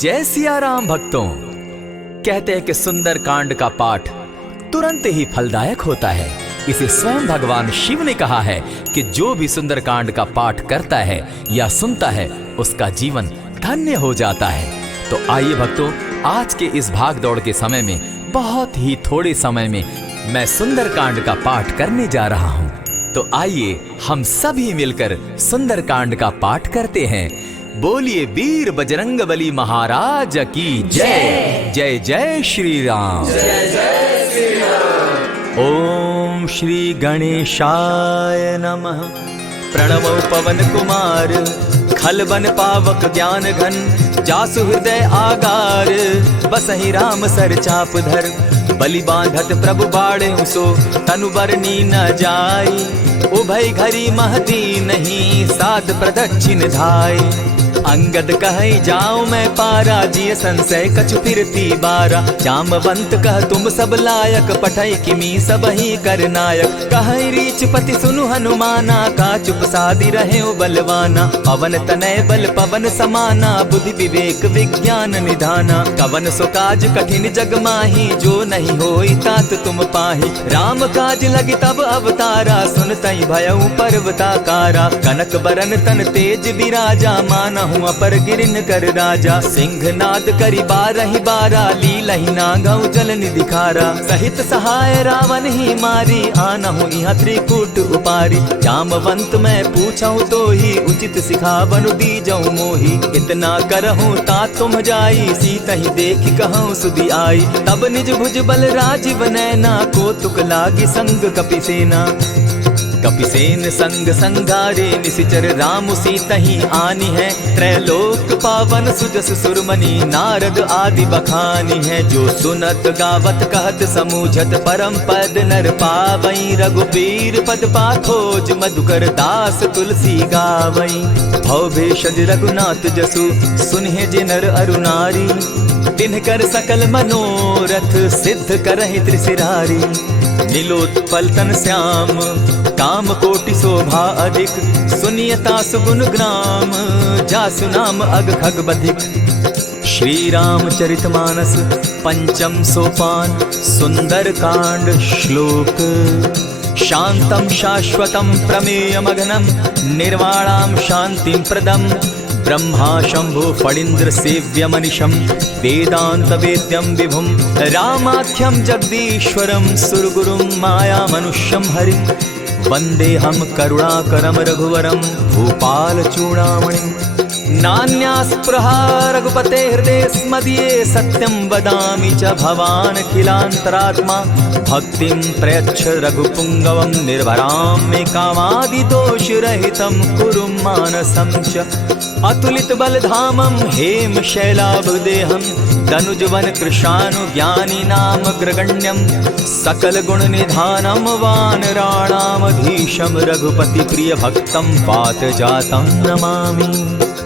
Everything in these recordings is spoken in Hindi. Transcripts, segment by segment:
जय सिया राम भक्तों। कहते हैं कि सुंदर कांड का पाठ तुरंत ही फलदायक होता है। इसे स्वयं भगवान शिव ने कहा है कि जो भी सुंदर कांड का पाठ करता है या सुनता है उसका जीवन धन्य हो जाता है। तो आइए भक्तों, आज के इस भाग दौड़ के समय में बहुत ही थोड़े समय में मैं सुंदर कांड का पाठ करने जा रहा हूँ। तो आइए हम सभी मिलकर सुंदर कांड का पाठ करते हैं। बोलिए वीर बजरंगबली महाराज की जय। जय जय श्री राम। जय जय श्री राम। ओम श्री गणेशाय नमः। प्रणवो पवन कुमार, खलबन पावक ज्ञान घन, जासु हृदय आगार, बसहि राम सर चाप धर, बलि बांधत प्रभु बाढ़े सो, तनु बरनी न जाई, उभय घरी महती नहीं, साध प्रदक्षिण धाई। अंगद कहे जाओ मैं पारा, जिय संशय कछु फिरती बारा, जामवंत कह तुम सब लायक, पठै किमी सब ही कर नायक। कहे रीच पति सुनु हनुमाना, का चुप सादी रहे बलवाना, पवन तनय बल पवन समाना, बुद्धि विवेक विज्ञान निधाना। कवन सो काज कठिन जग माही, जो नहीं होई तात तुम पाही। राम काज लगी तब अवतारा, सुनतई भयउ पर्वताकारा। कनक बरन तन तेज विराजा, मानहु अपर गिरिन कर राजा। सिंह नाद करी बारहि बारा, लीलहि नागौ जल निधि खारा। सहित सहाय रावण ही मारी, आनहु इहाँ त्रिकूट उपारी। जामवंत मैं पूछऊं तो ही, उचित सिखावनु दीजऊं मोही। इतना करहूं तात तुम जाई, सीतहि देखि कहूं सुधि आई। तब निज भुज बल राजीव नैना, कौतुक लागी संग कपिसेना। कपिसेन संग संगारे, निशिचर राम सीतहि आनी है। त्रैलोक पावन सुजस सुरमणि, नारद आदि बखानी है। जो सुनत गावत कहत समूझत, परम पद नर पावई। रघुबीर पद पाथोज, मधुकर दास तुलसी गावई। भव भेषज रघुनाथ जसु, सुनहि जे नर अरु नारी। तिनकर सकल मनोरथ, सिद्ध करहि त्रिशिरारी। नीलोत्पल तन श्याम, काम कोटि शोभा अधिक। सुनियता सुगुन ग्राम, जासु नाम अग खग बधिक। श्री रामचरित मानस पंचम सोपान, सुंदर कांड श्लोक। शांतम शाश्वतम प्रमेय मघनम, निर्वाणाम शांतिम प्रदम। ब्रह्मा शंभु फणीन्द्र सेव्य मनिषम, वेदांत वेद्यम विभुम। रामाख्यम जगदीश्वरम, सुरगुरुम माया मनुष्यम हरिम। वंदे हम करुणाकरम रघुवरम, भूपाल चूड़ामणिम। नान्यास्पृहा रघुपते हृदय स्मदीये, सत्यं वदामि च भवान् खिलान्तरात्मा। भक्तिं प्रयच्छ रघुपुङ्गवं, निर्भरां मे कामादिदोषरहितं, कुरु मानसं च। अतुलित बलधामं हेम शैलाभदेहं, तनुजवन कृशानु ज्ञानी नाम ग्रगण्यं। सकल गुण निधानं वानराणामधीशं, रघुपति प्रिय भक्तं पात जातं नमामि।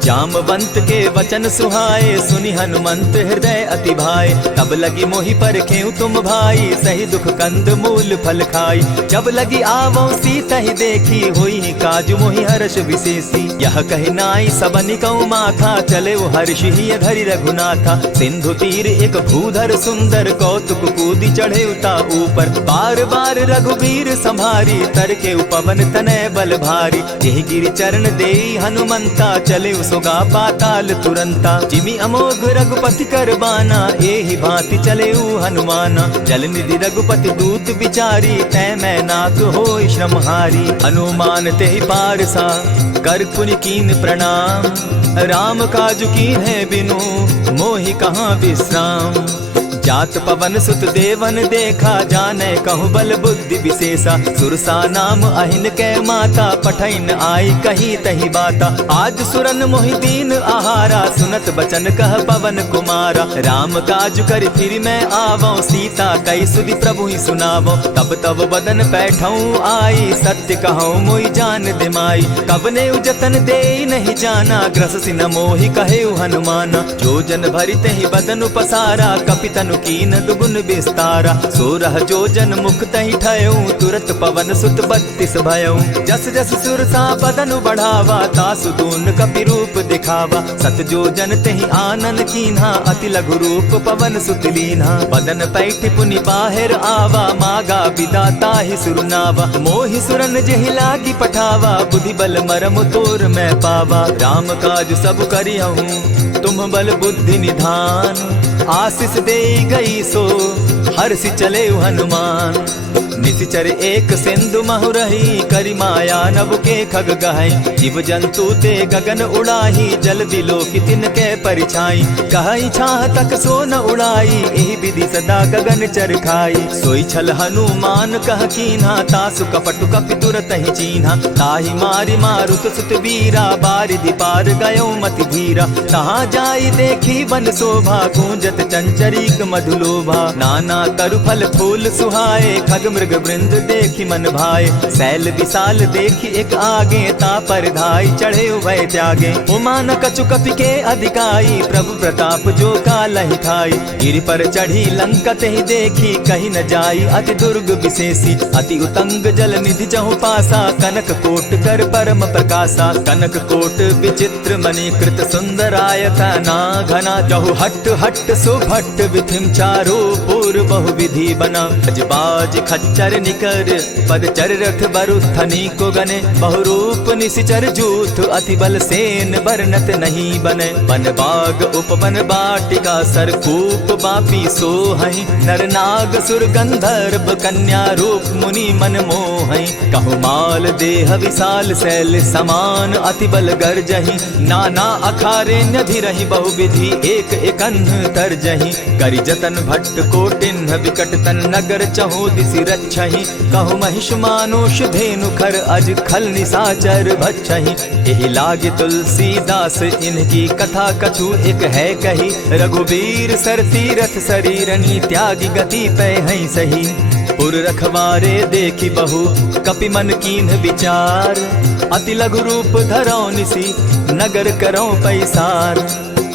जामवंत के वचन सुहाए, सुनि हनुमंत हृदय अति भाए। तब लगी मोहि परखेउ तुम भाई, सही दुख कंद मूल फल खाई। जब लगी आवो सीतहि देखी, होई काज मोहि हर्ष विशेषी। यह कहि नाई सबनि कौ माथा, चले वो हर्ष ही धरि रघुनाथा। सिंधु तीर एक भूधर सुंदर, कौतुक कूदि चढ़े उता ऊपर। बार बार रघुबीर संभारी, तर के पवन तनय बल भारी। यही गिरि चरण देई हनुमंता, चले सोगा पाताल तुरंता। जिमि अमोघ रघुपति कर बाना, एहि भांति चले हनुमाना। जल निधि रघुपति दूत बिचारी, तै मैं नाक होई श्रमहारी। हनुमान तेहि पारसा, कर पुनि कीन प्रणाम। राम काज कीन है बिनु, मोहि कहाँ विश्राम। जात पवन सुत देवन देखा, जाने कहु बल बुद्धि विशेषा। सुरसा नाम अहिन कै माता, पठैन आई कही तही बाता। आज सुरन मोहि दीन आहारा, सुनत बचन कह पवन कुमारा। राम काज कर फिर मैं आवो, सीता कई सुधि प्रभु ही सुनावो। तब तब बदन पैठऊँ आई, सत्य कहूँ मोहि जान दिमाई। कबने उजतन दे नहीं जाना, ग्रस सिन मोहि कहे हनुमाना। जो जन भरित ही बदन पसारा, कपितन तनु कीन दुगुन विस्तारा। 16 जोजन मुख तहि ठयऊ तुरत पवन सुत 32 भयऊ। जस जस सुरसा बदन बढ़ावा तासु दून कपि रूप दिखावा। 7 जोजन तहि आनन कीन्हा अति लघु रूप पवन सुत लीन्हा। बदन पैठ पुनि बाहिर आवा मागा बिदा ताहि सुरनावा। मोहि सुरन जेहि लागी पठावा बुद्धि बल मरम तोर मैं पावा। राम काज सब करिहूँ तुम बल बुद्धि निधान। आशीष दे गई सो हर्षि चले हनुमान। निशिचर एक सिंधु महु रही करि माया नभ के खग गहई। जीव जंतु ते गगन उड़ाही जल बिलो की तिनके परिछाई। कहई छाह तक सो न उड़ाई एहि विधि सदा गगन चर खाई। सोई छल हनुमान कह कीन्हा तासु कपटु कपि तुरत ही चीन्हा। ताहि मारि मारुत सुत वीरा बारिधि पार गयो मति धीरा। तहाँ जाई देखी वन शोभा गूंजत चंचरीक मधुलोभा। नाना तरु फल फूल सुहाए खग मृग वृंद देखी मन भाए। सैल विशाल देखी एक आगे ता पर धाई चढ़े उभय त्यागे। उमान कछु कपि के अधिकाई प्रभु प्रताप जो कालहि खाई। गिरि पर चढ़ी लंका तेहि देखी कहीं न जाई अति दुर्ग विशेषी। अति उतंग जल निधि जहु पासा कनक कोट कर परम प्रकाशा। कनक कोट विचित्र मणि कृत सुंदरायत ना घना। जहु हट हट सुभट विधिम चारो पूर्व बहु विधि बना। बाज खच्चर निकर पद चर रथ बरुथनी को गने। बहुरूप निशिचर जूथ अति बल सेन बरनत नहीं बने। वन बाग उपवन बाटिका सरकूप बापी सोहई। नर नाग सुर गंधर्व कन्या रूप मुनि मन मोहई। कहु माल देह विशाल शैल समान अति बल गर्जही। नाना अखारे नधिरहि बहुविधि एक एकन्ह तरजही। करि जतन भट्ट कोटिन्ह विकट तन नगर चहु दिसि रक्षहि। कहु महिष मानुष धेनु खर अज खल निशाचर भक्षहि। एहि लागे तुलसीदास इनकी कथा कछु एक है कही। रघुवीर सर तीरथ शरीरनी त्यागी गति पै हई सही। पुर रखवारे देखी बहु कपि मन कीन्ह विचार। अति लघु रूप धरौ निसी नगर करौ पैसार।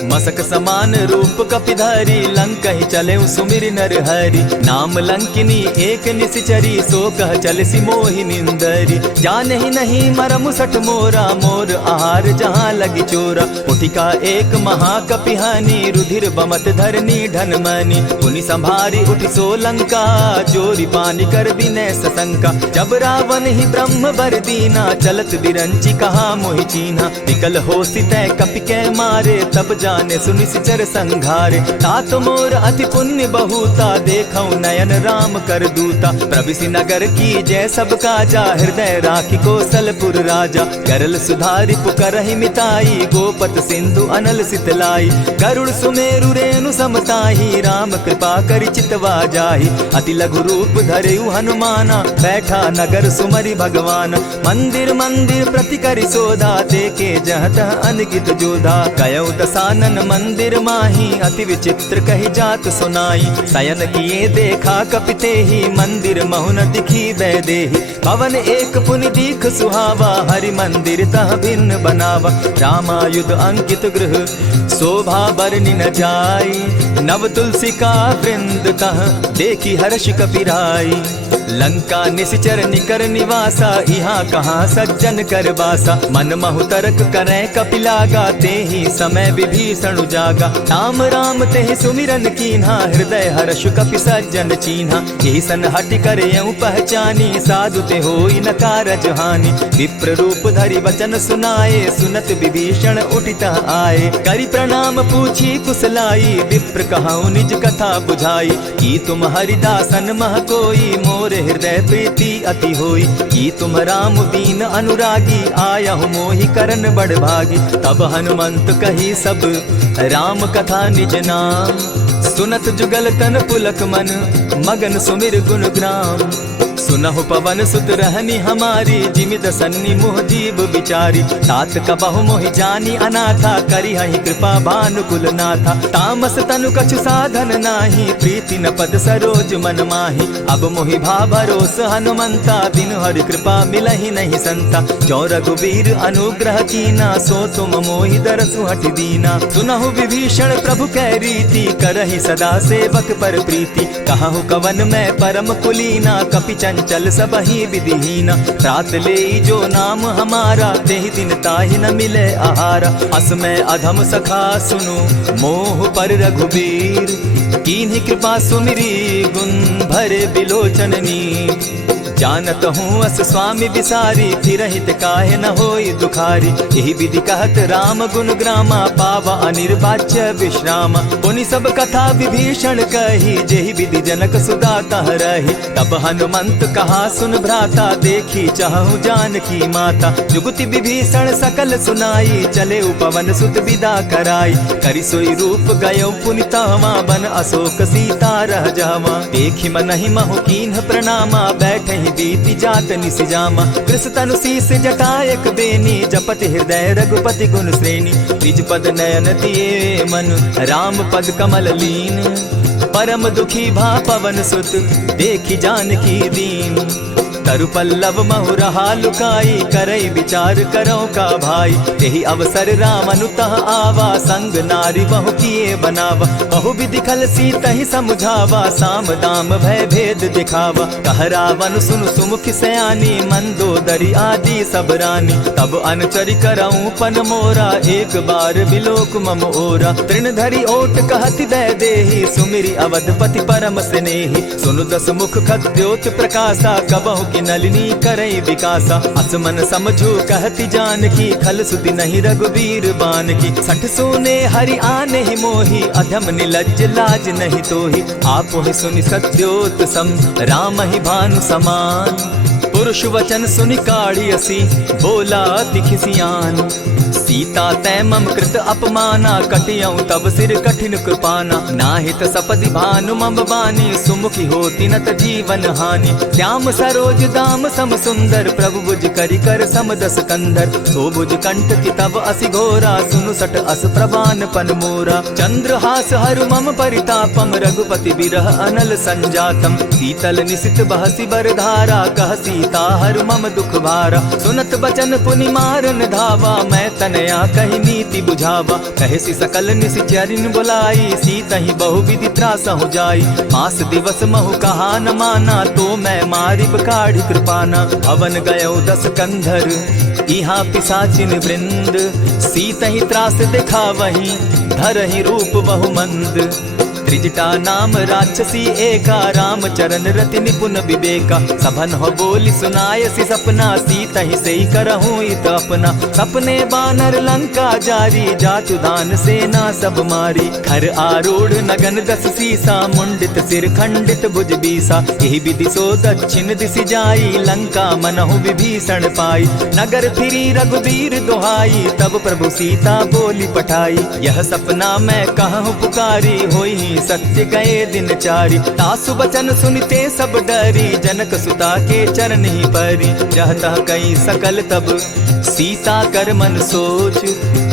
मसक समान रूप कपिधारी लंक ही चले सुमिर नर हरि। नाम लंकिनी एक निशिचरी सो कह चल सी मोहि निंदरी। जाने ही नहीं मरम सठ मोरा मोर आहार जहाँ लगी चोरा। उठिका एक महाकपिहानी रुधिर बमत धरनी ढनमनी। पुनि संभारी उठि सो लंका जोरी पानी कर बिने सशंका। जब रावण ही ब्रह्म बर दीना चलत बिरंची कहा मोहि चीन्हा। निकल हो सितै कपि के मारे तब जाने सुनिश्चर संघारे। तात मोर अति पुण्य बहुता देखऊं नयन राम कर दूता। प्रविशि नगर की जय सब काजा हृदय राखी कौशलपुर राजा। करल सुधारि पुकरहि मिताई गोपत सिंधु अनल सितलाई। गरुड़ सुमेरु रेणु समताही राम कृपा करि चितवा जाहि। अति लघु रूप धरेउ हनुमाना बैठा नगर सुमरि भगवान। मंदिर मंदिर प्रति करि सोधा देखे जहत अनगित जोधा। कयौ दसानन मंदिर माही अति विचित्र कही जात सुनाई। शयन किए देखा कपिते ही मंदिर महुन दिखी वैदेही। भवन एक पुनि दीख सुहावा हरि मंदिर तह भिन्न बनावा। रामायुध अंकित गृह शोभा बरनि न जाई। नव तुलसी का वृंद तह देखी हर्ष कपिराई। लंका निशिचर निकर निवासा यहाँ कहाँ सज्जन कर बासा। मन महु तरक करे कपिलागा तेहि समय विभीषण जागा। राम राम तेहि सुमिरन कीन्हा हृदय हर्ष कपि सज्जन चीन्हा। यही सन हटि कर यूं पहचानी साधु ते होई न कारज हानि। विप्र रूप धरि वचन सुनाए सुनत विभीषण उठिता आए। करि प्रणाम पूछी कुशलाई विप्र कहऊँ निज कथा बुझाई। की तुम हरिदासन मह कोई मोर हृदय प्रीति अति होई। की तुम राम दीन अनुरागी आयहु मोहि करन बड़ भागी। तब हनुमंत कही सब राम कथा निज नाम। सुनत जुगल तन पुलक मन मगन सुमिर गुण ग्राम। सुनहु पवन सुत रहनी हमारी, जिमित सन्नी मुह जीव बिचारी। तात कबहु मोहि जानी अनाथा, करी हहि कृपा भानुकुल नाथा। तामस तनु कछु साधन नाही, प्रीति न पद सरोज मन माही। अब मोहि भा भरोस हनुमंता, बिनु हरि कृपा मिलहि नहीं संता। जो रघुबीर अनुग्रह कीना, सो तुम मोहि दरसु हठि दीना। सुनहु विभीषण प्रभु कै रीति, करहि सदा सेवक पर प्रीति। कहु कवन मैं परम कुलीना, कपि चंचल सबहि विधिहीना। रात ले जो नाम हमारा, तेहि दिन ताहि न मिले आहारा। अस मैं अधम सखा सुनु, मोह पर रघुबीर। कीन्ही कृपा सुमिरी, गुण भरे बिलोचन नीर। जानत हूँ अस स्वामी बिसारी, फिरहित काहे न होई दुखारी। यही विधि कहत राम गुण ग्रामा, पावा अनिर्वाच्य विश्रामा। पुनि सब कथा विभीषण कही, जेहि विधि जनक सुता तह रही। तब हनुमंत कहा सुन भ्राता, देखी चाहु जानकी माता। जुगति विभीषण सकल सुनाई, चले पवन सुत विदा कराई। करि सोई रूप गयो पुनि तहवा, बन अशोक सीता रह जावा। देखि मनहि महु कीन्ह प्रणामा, बैठहि बीति जात निसिजामा। कृष तनु शीस जटायक बेनी, जपति हृदय रघुपति गुण श्रेणी। निज पद नयन दिए मन, राम पद कमल लीन। परम दुखी भा पवन सुत, देखि जानकी दीन। तरु पल्लव महु रहा लुकाई, करई विचार करो का भाई। यही अवसर राम अनुतः आवा, संग नारी बहु किए बनावा। बहु विधि खल सीतहि समुझावा, साम दाम भय भेद दिखावा। कह रावण सुनु सुमुखि सयानी, मंदोदरी आदि सब रानी। तब अनुचरि करऊं पन मोरा, एक बार बिलोक मम ओरा। तृण धरि ओट कहति दय देहि, सुमिरि अवधपति परम स्नेही। सुनु दस मुख खद्योत प्रकाशा, कबहु की नलिनी करई विकासा। असमन समझो कहती जानकी, खल सुधि नहीं रघुबीर बान की। सठ सोने हरि आने ही मोही, अधम निलज्ज लाज नहीं तोही। आप ही सुनि सत्योत सम, राम ही भानु समान। पुरुष वचन सुनि काढ़ियसी, बोला अति खिसियान। सीता तै मम कृत अपमाना, कटियऊं तब सिर कठिन कृपाना। नाहित सपदि भानु मम बानी, सुमुखी होती नत जीवन हानि। श्याम सरोज दाम सम सुंदर, प्रभु भुज करि कर सम दस कंधर। सो भुज कंठ की तब असि घोरा, सुनु सट अस प्रवान पन मोरा। चंद्रहास हरु मम परितापम, रघुपति बिरह अनल संजातम। शीतल निशित बहसी बरधारा, कह सीता हरु मम दुख भारा। सुनत बचन पुनि मारन धावा, मैं तनया कही नीति बुझावा। कहसी सकल निशिचरिन बुलाई, सीतहि बहु विधि त्रास हो जाई। मास दिवस महु कहा न माना, तो मैं मारिब काढ़ी कृपाना। भवन गयो दस कंधर, इहाँ पिशाचिन वृंद। सीतहि त्रास दिखावहि, धरहि रूप बहु मंद। त्रिजटा नाम राक्षसी एका, राम चरण रति निपुण विवेका। सभन हो बोली सुनायसी सपना, सीतहि सेई करहूँ इत अपना। सपने बानर लंका जारी, जाचु दान सेना सब मारी। खर आरूढ़ नगन दस सीसा, मुंडित सिर खंडित भुज बीसा। यही विधि सो दक्षिण दिशि जाई, लंका मनहु विभीषण पाई। नगर फिरी रघुबीर दुहाई, तब प्रभु सीता बोली पठाई। यह सपना मैं कहूँ पुकारी, होई सत्य गए दिन चारी। तासु बचन सुनते सब डरी, जनक सुता के चरण ही परी। जहता कई सकल तब सीता कर मन सोच,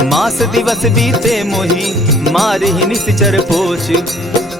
मास दिवस बीते मोही, मारे ही निश्चर पोच।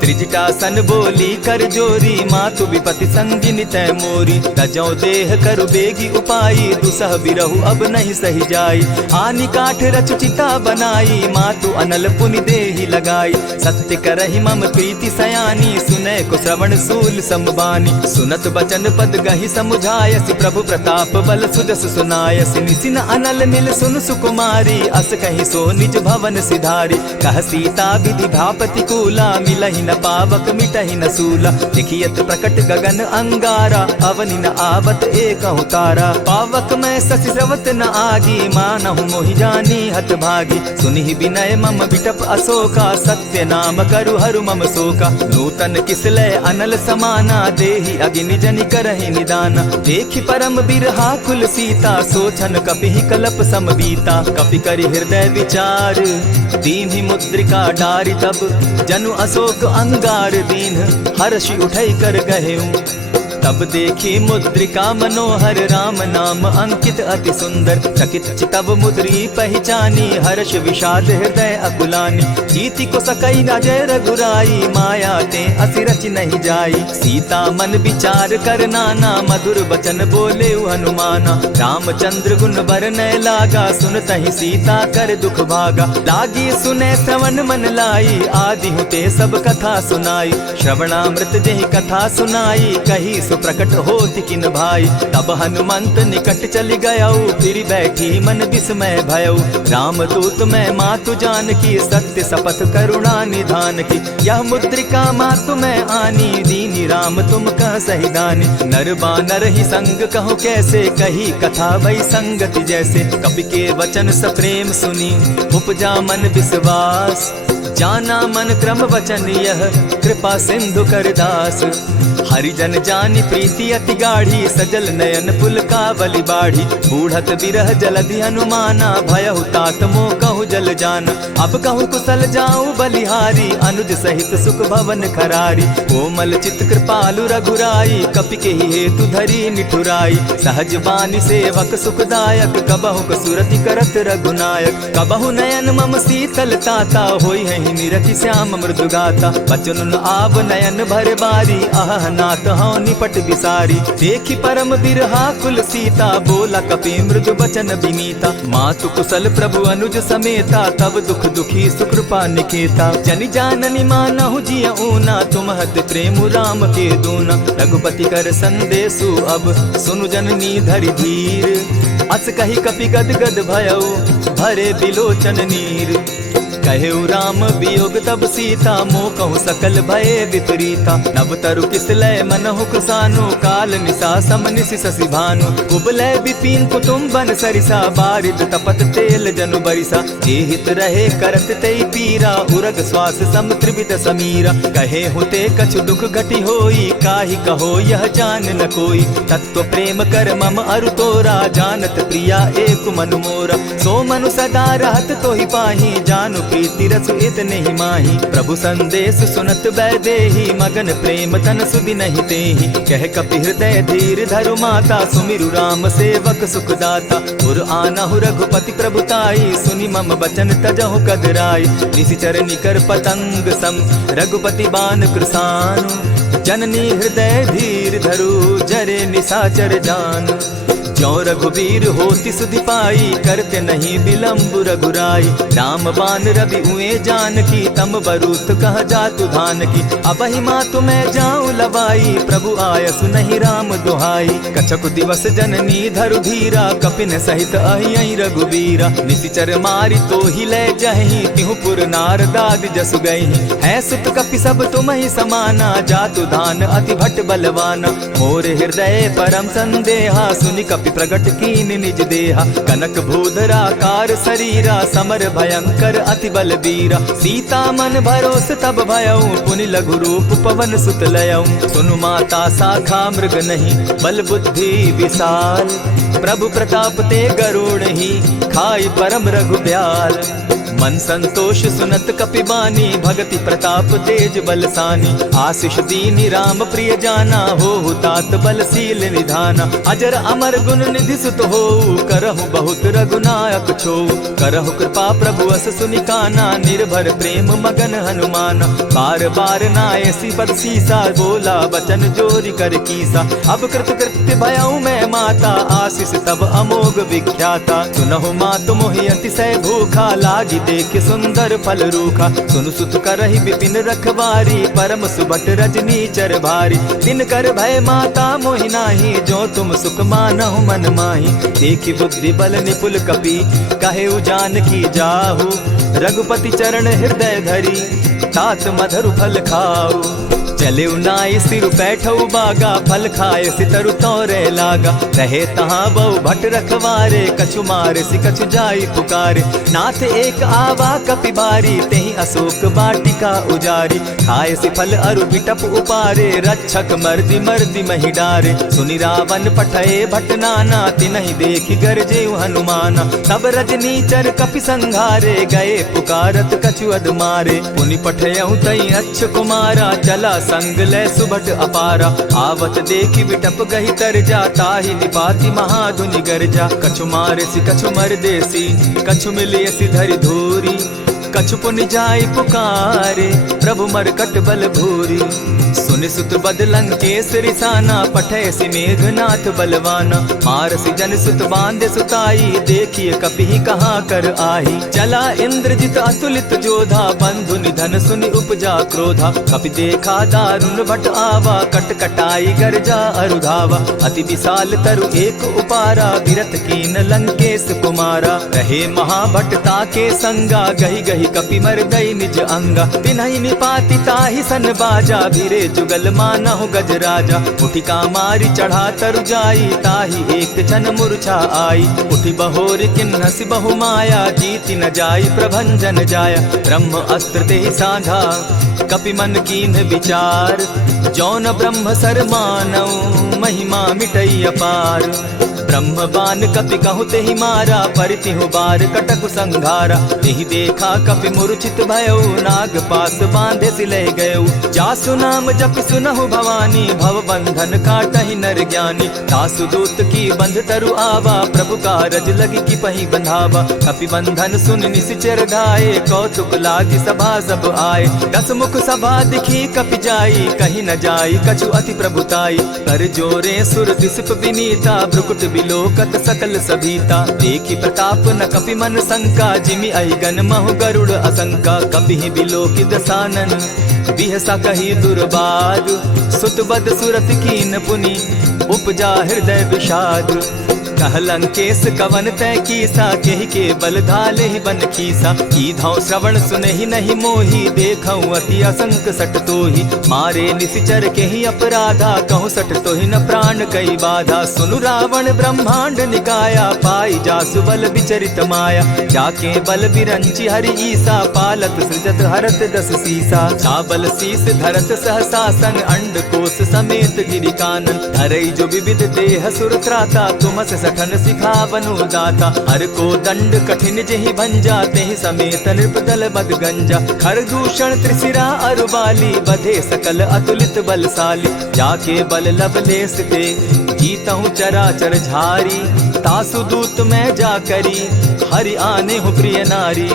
त्रिजटा सन बोली कर जोरी, मातु विपति संगिनी तै मोरी। तजौ देह करु बेगी उपाई, दुसह बिरहु अब नहीं सही जाई। आनी काठ रच चिता बनाई, मातु अनल पुनि देहि लगाई। सत्य करहि मम प्रीति सयानी, सुनै को श्रवण सूल समबानी। सुनत बचन पद गहि समुझायसि, प्रभु प्रताप बल सुजस सुनायसि। निसिन अनल मिल सुन सुकुमारी, अस कहि सो निज भवन सिधारी। कह सीता विधि भापति कूला, मिलहि न पावक मिटहि न सूला। देखियत प्रकट गगन अंगारा, अवनि न आवत एक तारा। पावक मैं शशि स्रवत न आगी, मानहु मोहि जानी हत भागी। सुनिहि विनय मम बिटप अशोका, सत्य नाम करु हरु मम शोका। नूतन किसलय अनल समाना, देहि अग्नि जनि करहि निदाना। देखि परम बिरहा कुल सीता, सोचन कपिहि कलप सम बीता। कपि करि हृदय विचार, दीन्हि मुद्रिका डारि तब। जनु अशोक अंगार दीन, हर्षि उठै कर गहेऊ। तब देखी मुद्रिका मनोहर राम नाम अंकित अति सुंदर। चकित चितव मुद्री पहचानी हर्ष विषाद हृदय अकुलानी। जीति को सकई न जय रघुराई माया ते असि रच नहीं जाई। सीता मन विचार कर नाना मधुर बचन बोले हनुमाना। रामचंद्र गुण बरनय लागा सुनतहि सीता कर दुख भागा। लागी सुने श्रवण मन लाई आदि होते सब कथा सुनाई। श्रवणामृत जेहि कथा सुनाई कही सुप्रकट होति किन भाई। तब हनुमंत निकट चली गयऊ फिर बैठी मन विस्मय भयऊ। रामदूत मैं मातु जानकी सत्य शपथ करुणा निधान की। यह मुद्रिका मातु मैं आनी दीनी राम तुम कह सही दानी। नर बानर ही संग कहूँ कैसे कही कथा वही संगति जैसे। कवि के वचन सप्रेम सुनी उपजा मन विश्वास। जाना मन क्रम वचन यह कृपा सिंधु कर दास। हरिजन जानी प्रीति अति गाढ़ी सजल नयन पुलकावली बाढ़ी। बूढ़त बिरह जलधि हनुमाना भयहु तात मोह कहु जल जाना। अब कहूँ कुशल जाऊं बलिहारी अनुज सहित सुख भवन खरारी। कोमल चित कृपालु रघुराई कपि के ही हेतु धरी निठुराई। सहज बानी सेवक सुखदायक कबहु कसुरति करत रघुनायक। कबहु नयन मम शीतल ताता होई है निरति श्याम मृदु गाता। बचन आब नयन भर बारी आह नाथ हौ निपट बिसारी। देखी परम बिरहा कुल सीता बोला कपि मृदु बचन विनीता। मातु कुशल प्रभु अनुज समेता तब दुख दुखी सुकृपा निकेता। जनि जाननी मानहु जिय ऊना तुम हत प्रेम राम के दूना। रघुपति कर संदेशु अब सुनु जननी धरि धीर। अस कही कपि गद गद भयऊ भरे बिलोचन नीर। कहेउ राम वियोग तब सीता मोह कहूँ सकल भये विपरीता। नव तरु किसलय मनहु कुसानु काल निशा सम निशि शशि भानु। कुबलय विपिन कुटुम्बन सरिसा बारिद तपत तेल जनु बरिसा। जे हित रहे करत तेई पीरा उरग श्वास सम त्रिविध समीरा। कहे हुते कछु दुख घटी होई काहि कहो यह जान न कोई। तत्व प्रेम कर मम अरु तोरा जानत प्रिया एक मनु मोरा। सो मनु सदा रहत तो ही पाही जानु प्रीति रस इतने ही माही। प्रभु संदेश सुनत बैदेही मगन प्रेम तन सुधि नहीं तेहि। कह कपि हृदय धीर धरु माता सुमिरु राम सेवक सुखदाता। उर आनहु रघुपति प्रभुताई सुनि मम बचन तजहु कदराई। निशिचर निकर पतंग सम रघुपति बान कृसानु। जननी हृदय धीर धरु जरे निशाचर जान। ज्यों रघुवीर होति सुधि पाई करते नहीं विलम्ब रघुराई। राम बान रवि उए जानकी तम बरूत कह जातु धान की। अबहि मातु मैं जाऊं लवाई प्रभु आयसु नहीं राम दुहाई। कछक दिवस जननी धरु धीरा कपिन सहित अहियहि रघुवीरा। निशिचर मारी तो ही ले जहि तिहु पुर नारदाद जसु गई। है सुत कपि सब तुम ही समाना जातु धान अति भट बलवाना। मोर हृदय परम संदेहा सुनि कपि प्रगट कीन निज देहा। कनक भूधराकार शरीरा समर भयंकर अति बलबीरा। सीता मन भरोस तब भयऊ पुनि लघु रूप पवन सुत लयऊ। सुनु माता शाखा मृग नहीं बल बुद्धि विशाल। प्रभु प्रताप ते गरुड़ ही खाई परम रघुब्याल। मन संतोष सुनत कपिबानी भगति प्रताप तेज बलसानी। आशीष दीनी राम प्रिय जाना हो तात बलशील निधाना। अजर अमर गुण निधि सुत हो करहु बहुत रघुनायक छो। करहु कृपा प्रभु अस सुनिकाना निर्भर प्रेम मगन हनुमाना। बार बार नायसी पद सीसा बोला बचन जोरी कर कीसा। अब कृत कृत्य भयऊ मैं माता आशीष तब अमोघ विख्याता। सुनहु मातु मोहि अतिशय भूखा लागी देख सुंदर फल रूखा। सुन सुत करहि विपिन रखवारी परम सुबट रजनी चर भारी। दिन कर भय माता मोहि नाही जो तुम सुख मानहु मन माही। देखि बुद्धि बल निपुल कपि कहेउ जानकी जाहु। रघुपति चरण हृदय धरी तात मधुर फल खाऊ। चले नाई सिर बैठऊ बागा फल खाए सितरु तोरे लागा। रहे तहाँ बहु भट रखवारे कछु मारे सि कछु जाई पुकारे। नाथ एक आवा कपि बारी तेहि अशोक बाटिका उजारी। खाए सि फल अरु बिटप उपारे रक्षक मर्दि मर्दि महि डारे। सुनि रावण पठए भट नाना तिनहि देखि गरजे हनुमाना। तब रजनीचर कपि संघारे गए पुकारत कछु अध मारे। पुनि पठयउ तई अच्छ कुमारा चला संग ले सुभट अपारा। आवत देखी विटप गही तर जा, ताहि निपाति महाधुनि गर्जा। कछु मारेसी कछु मर देसी, कछु मिलियसी धरि धूरी। कछु पुनि जाई पुकारे, प्रभु मरकट बल भूरी। सुनि सुत बद लंकेश रिसाना, पठैसी मेघनाथ बलवाना। मारसी जन सुत बांधे सुताई, देखिए कपि कहाँ कर आही। चला इंद्रजित अतुलित जोधा, बंधु निधन सुनि उपजा क्रोधा। कपि देखा दारुण भट आवा, कट कटाई गर्जा अरुधावा। अति विशाल तरु एक उपारा, विरत कीन लंकेश कुमारा। रहे महाभट ताके संगा, गही गही कपि मर्दई निज अंगा। तिन्हि निपाति ताहि सन बाजा, भिरे जुगल मानहु गजराजा। उठि कामारी चढ़ा तरु जाई, ताहि एक क्षण मूर्छा आई। उठि बहोर किन्हसि बहु माया, जीति न जाई प्रभंजन जाया। ब्रह्म अस्त्र तेहि साधा, कपि मन कीन्ह विचार। जौन ब्रह्म सर मानऊ, महिमा मिटई अपार। ब्रह्म बान कपि कहु तेहि मारा, परितिहु बार कटकु संघारा। तेहि देखा कपि मूर्छित भयउ, नाग पास बांधे सिलह गयउ। जासु नाम जपि सुनहु भवानी, भव बंधन काटहि नर ज्ञानी। तासु दूत की बंध तरु आवा, प्रभु कारज लगी की पहि बंधावा। कपि बंधन सुन निसिचर ढाए, कौतुक लागी सभा सब आए। दस मुख सभा दिखी कपि जाई, कहीं न जाई कछु अति प्रभुताई। कर जोरे सुर दिसप विनीता, भ्रुकुट बिलोकत सकल सभीता। देखी प्रताप न कपि मन शंका, जिमि अहिगन महु गरुड़ असंका। कपि बिलोकि दसानन, बिहसा कही दुर्बाद। सुत बद सुरत कीन पुनि, उपजा हृदय विषाद। कह लंकेश कवन तय कीसा, केहि के बल धाले ही बन खीसा। कीधौ श्रवण सुनहि नहीं मोही, देखऊं अति असंक सट तोही। मारे निसिचर केहि अपराधा, कहूँ सट तोहि न प्राण कई बाधा। सुनु रावण ब्रह्मांड निकाया, पाई जासु बल विचरित माया। जाके बल बिरंची हरि ईसा, पालत सृजत हरत दस सीसा। चाबल शीस धरत सहसासन, अंड कोश समेत गिरि कानन। धरई जो विविध देह सुर त्राता, तुमस सठन सिखावनु दाता। हर को दंड कठिन जेहि भंजा, तेहि समेत नृपदल बद गंजा। खर दूषण त्रिशिरा अरुबाली, बधे सकल अतुलित बलशाली। जाके बल लवलेस ते, जीतहु चराचर झारी। तासु दूत मैं जा करी, हरि आने हूँ प्रिय नारी।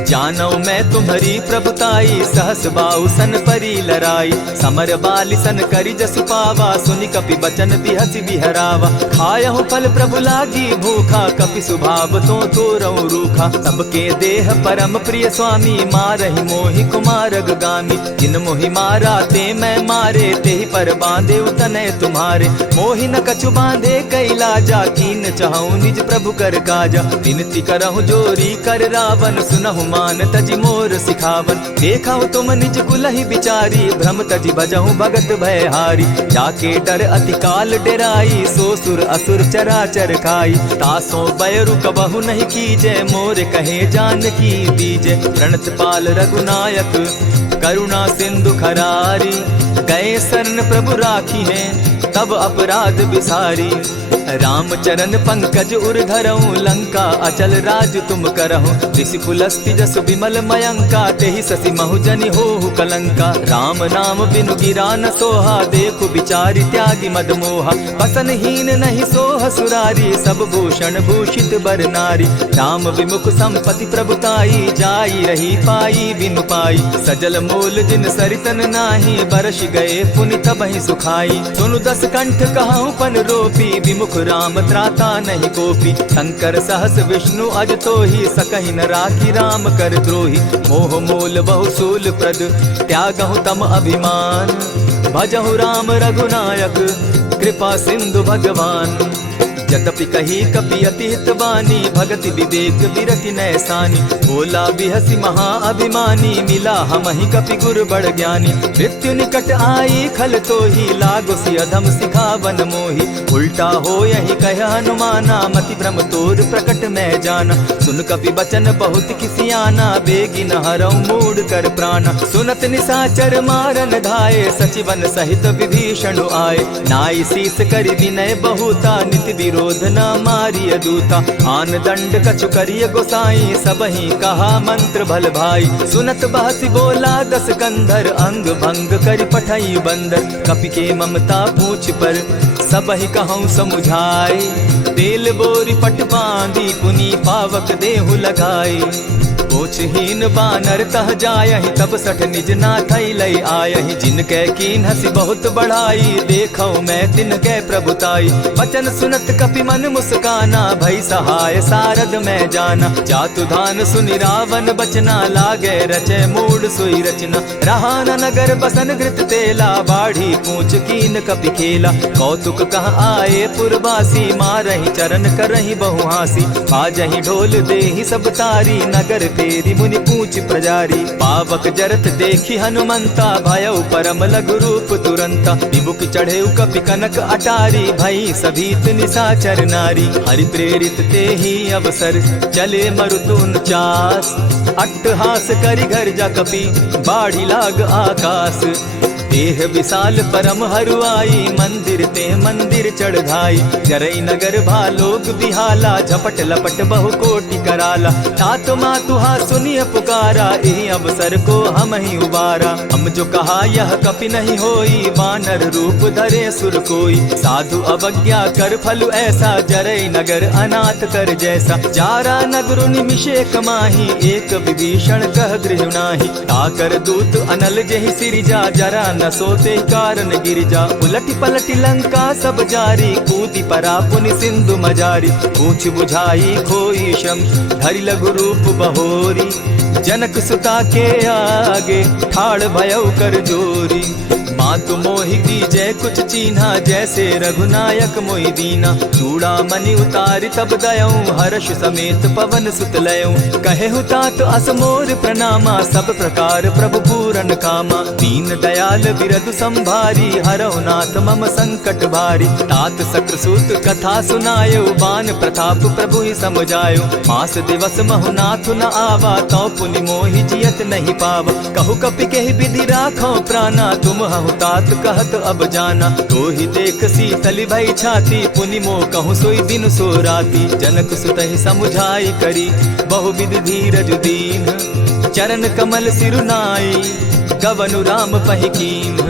जानौ मैं तुम्हारी प्रभुताई, सहस बाहु सन परी लराई। समर बाली सन करी जसु पावा, सुनि कपि बचन बिहसि बिहरावा। खायहु फल प्रभु लागी भूखा, कपि सुभाव तो तोरऊ रूखा। सबके देह परम प्रिय स्वामी, मारहि मोहि कुमारग गामी। जिन मोहि मारा ते मैं मारे, तेहि पर बांधे उतनय तुम्हारे। मोहि न कछु बांधे कैलाजा, कीन चहु निज प्रभु कर काजा। विनती करहु जोरी कर रावण, सुनहु मान तजि मोर सिखावन। देखहु तुम निज कुलहि बिचारी, भ्रम तजि भजहु भगत भयहारी। जाके डर अति काल डेराई, सो सुर असुर चराचर खाई। तासो बैरु कबहु नहीं कीजे, मोर कहे जानकी दीजे। प्रणत पाल रघुनायक, करुणा सिंधु खरारी। गए शरण प्रभु राखी है, तब अपराध बिसारी। राम चरण पंकज उर धरऊं, लंका अचल राज तुम करहु। ऋषि पुलस्ति जस विमल मयंका, तेहि ससि महु जनि होहु कलंका। राम नाम बिनु गिरा न सोहा, देखु बिचारी त्यागी मद मोहा। बसन हीन नहीं सोह सुरारी, सब भूषण भूषित बर नारी। राम विमुख संपति प्रभुताई, जाई रही पाई बिनु पाई। सजल मोल जिन सरितन नाही, बरस गए पुनि तबहि सुखाई। सुनु दस कंठ कहूँ पन रोपी, विमुख राम त्राता नहीं कोपी। शंकर सहस विष्णु अज तोहि, सकहि न राखी राम कर द्रोही। मोह मोल बहु सूल प्रद, त्यागहु तम अभिमान। भजहु राम रघुनायक, कृपा सिंधु भगवान। यद्यपि कही कपि अति हितवानी, भगति विवेक विरति नैसानी। बोला बिहसी महा अभिमानी, मिला हमहि कपि गुर बड़ ज्ञानी। मृत्यु निकट आई खल तोहि, लागो सि अधम सिखावन मोहि। उल्टा हो यही कह हनुमाना, मति भ्रम तोर प्रकट मैं जाना। सुन कपि बचन बहुत किसियाना, बेगी न हरऊ मूड कर प्राणा। सुनत निसाचर मारन धाये, सचिवन सहित विभीषण आए। नाई शीस करि विनय बहुता, नित विरोध क्रोध न मारिय दूता। आन दंड कछु करिय गोसाई, सबहि कहा मंत्र भल भाई। सुनत बहसी बोला दस कंधर, अंग भंग करि पठई बंदर। कपि के ममता पूछ पर, सबहि कहूँ समुझाई। तेल बोरी पट बांधी, पुनि पावक देहु लगाई। पूछहीन बानर तह जायहि, तब सठ निज नाथै लई आयहि। जिनकै कीन हसी बहुत बढ़ाई, देखौ मैं तिनकै प्रभुताई। वचन सुनत कपि मन मुस्काना, भई सहाय सारद मैं जाना। जातु धान सुनि रावण बचना, लागे रचै मूढ़ सोई रचना। रहा न नगर बसन घृत तेला, बाढ़ी पूछ कीन कपि खेला। कौतुक कह आए पुरवासी, मारहि चरण करहि बहु हासी। बाजहि ढोल देहि सब तारी, नगर तेरी मुनि पूछ प्रजारी। पावक जरत देखी हनुमंता, भयउ परम लघु रूप तुरंता। विमुख चढ़े कपि कनक अटारी, भई सभीत निशाचर नारी। हरि प्रेरित ते ही अवसर, चले मरुतुन चास। अट्टहास करि घर जा कपि, बाढ़ी लाग आकाश। देह विशाल परम हरुआई, मंदिर ते मंदिर चढ़ाई। जरई नगर भालोग बिहाला, झपट लपट बहु कोटि कराला। तात मातुहा सुनिय पुकारा, यही अवसर को हम ही उबारा। हम जो कहा यह कपि नहीं होई, वानर रूप धरे सुर कोई। साधु अवज्ञा कर फल ऐसा, जरई नगर अनाथ कर जैसा। जारा नगर निमिषे कमाही, एक विभीषण कह गृह नाही। ताकर दूत अनल जहि सिरिजा, जरा न सोते कारण गिरिजा। उलटी पलटी लंका सब जारी, कूदी परा पुनि सिंधु मजारी। पूछ बुझाई खोई शम, धरि लघु रूप बहोरी। जनक सुता के आगे, ठाड़ भयउ कर जोरी। मातु मोहि दीजै कुछ चीन्हा, जैसे रघुनायक मोहि दीना। चूड़ा मणि उतारि तब दयऊं, हर्ष समेत पवन सुत लयऊं। कहे तात असमोर प्रणामा, सब प्रकार प्रभु पूरन कामा। दीन दयाल बिरदु संभारी, हरहु नाथ मम संकट भारी। तात सक्रसूत कथा सुनायो, बान प्रताप प्रभु ही समझायो। मास दिवस महु नाथ न आवा, तौ पुनि मोहि जियत नहीं पावा। कहु कपि केहि विधि राखो प्राणा, तुम हहु तात कहत अब जाना। तो ही देख शीतल भई छाती, पुनि मो कहूँ सोई दिन सो राती। जनक सुतहि समुझाई करी, बहु विधि धीरज दीन। चरण कमल सिरुनाई, गवनु राम पहि कीन।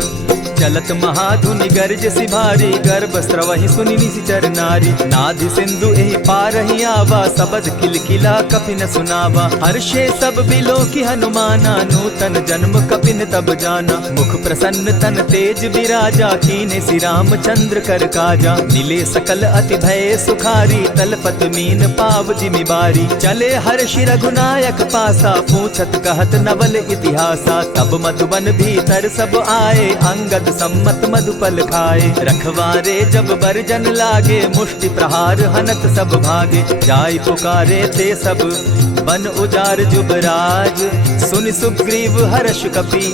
चलत महाधुनि गर्ज सिभारी, गर्भ स्रवहि सुनि निशिचर नारी। नाधि सिंधु एहि पारहि आवा, सबद किलकिला कपि न सुनावा। हर्षे सब बिलोकी हनुमाना, नूतन जन्म कपिन तब जाना। मुख प्रसन्न तन तेज विराजा, कीने श्री रामचंद्र कर काजा। नीले सकल अति भय सुखारी, तलपत मीन पाव जिमि बारी। चले हर्षि रघुनायक पासा, पूछत कहत नवल इतिहासा। तब मधुबन भीतर सब आए, अंगद सम्मत मधुपल खाए। रखवारे जब बरजन लागे, मुष्टि प्रहार हनत सब भागे। जाय पुकारे ते सब, बन उजार जुबराज। सुनि सुग्रीव हर्ष कपि,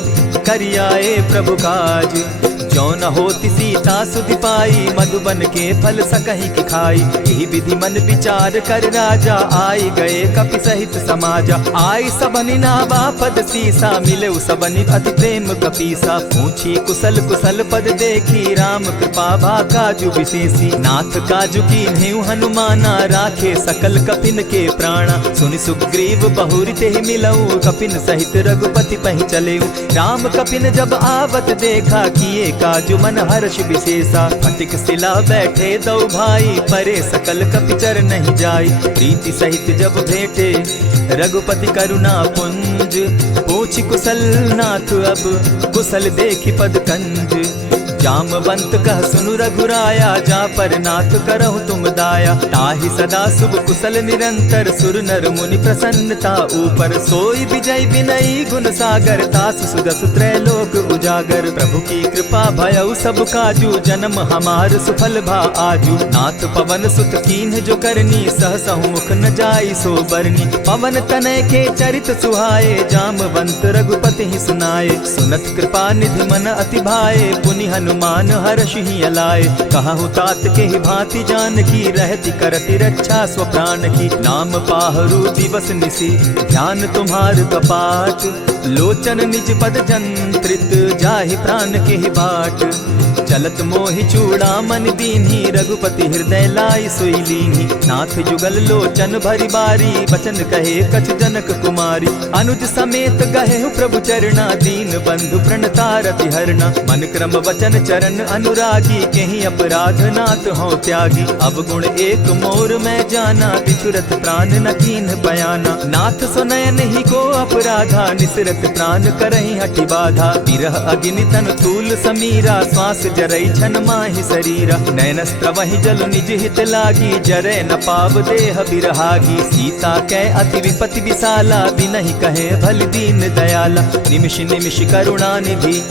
करियाए प्रभु काज। जो न होती सीता सुधि पाई, मधुबन के फल सकहि की खाई। यही विधि मन विचार कर राजा, आई गए कपि सहित समाजा। आई सबनि नावा पद सीसा, मिले सबनि अति प्रेम कपीसा। पूछी कुशल कुशल पद देखी, राम कृपा भा काजु विशेषी। नाथ काजु कीन्हेउ हनुमाना, राखे सकल कपिन के प्राणा। सुनि सुग्रीव बहुरि तेहि मिलऊ, कपिन सहित रघुपति पहि चलेऊ। राम कपिन जब आवत देखा, किए काजु मन हर्ष विशेषा। फटिक सिला बैठे दो भाई, परे सकल कपिचर नहीं जाई। प्रीति सहित जब भेटे, रघुपति करुणा पुंज। पूछि कुशल नाथ अब, कुशल देखि पद कंज। जामवंत कह सुनु रघुराया, जा पर नाथ करहु तुम दाया। ताहि सदा शुभ कुशल निरंतर, सुर नर मुनि प्रसन्नता ऊपर। सोई विजय विनयी गुण सागर, तास सुदस त्रैलोक उजागर। प्रभु की कृपा भयउ सब काजू, जन्म हमार सुफल भा आजू। नाथ पवन सुत कीन्ह जो करनी, सहसहु मुख न जाई सो बरनी। पवन तनय के चरित सुहाए, जामवंत रघुपति ही सुनाए। सुनत कृपा निधि मन अति भाए, पुनि हनुमान मान हर्ष ही अलाए। कहूँ तात के ही भांति जान की, रहती करती रक्षा स्व प्राण की। नाम पाहरू दिवस निसी, ध्यान तुम्हार कपाट। लोचन निज पद जंत्रित, जाहि प्राण के ही बाट। चलत मोहि चूड़ामन दीन्ही, रघुपति हृदय लाई सोई लीन्ही। नाथ जुगल लोचन भरी बारी, बचन कहे कछ जनक कुमारी। अनुज समेत गहे प्रभु चरणा, दीन बंधु प्रणतारति हरना। मन क्रम वचन चरण अनुरागी, केहि अपराध नाथ हो त्यागी। अब गुण एक मोर मैं जाना, बिछुरत प्राण न कीन्ह बयाना। नाथ सुनयन ही को अपराधा, निसरत प्राण करहि हठि बाधा। विरह अग्नि तन तूल समीरा, श्वास जरई छन माहि शरीरा। नयनस्त्र वही जल निज हित लागी, जरे न पाव देह बिरहागी। सीता कै अति विपति विशाला, बिनहि कहे भल दीन दयाला। निमिष निमिष करुणा निधि,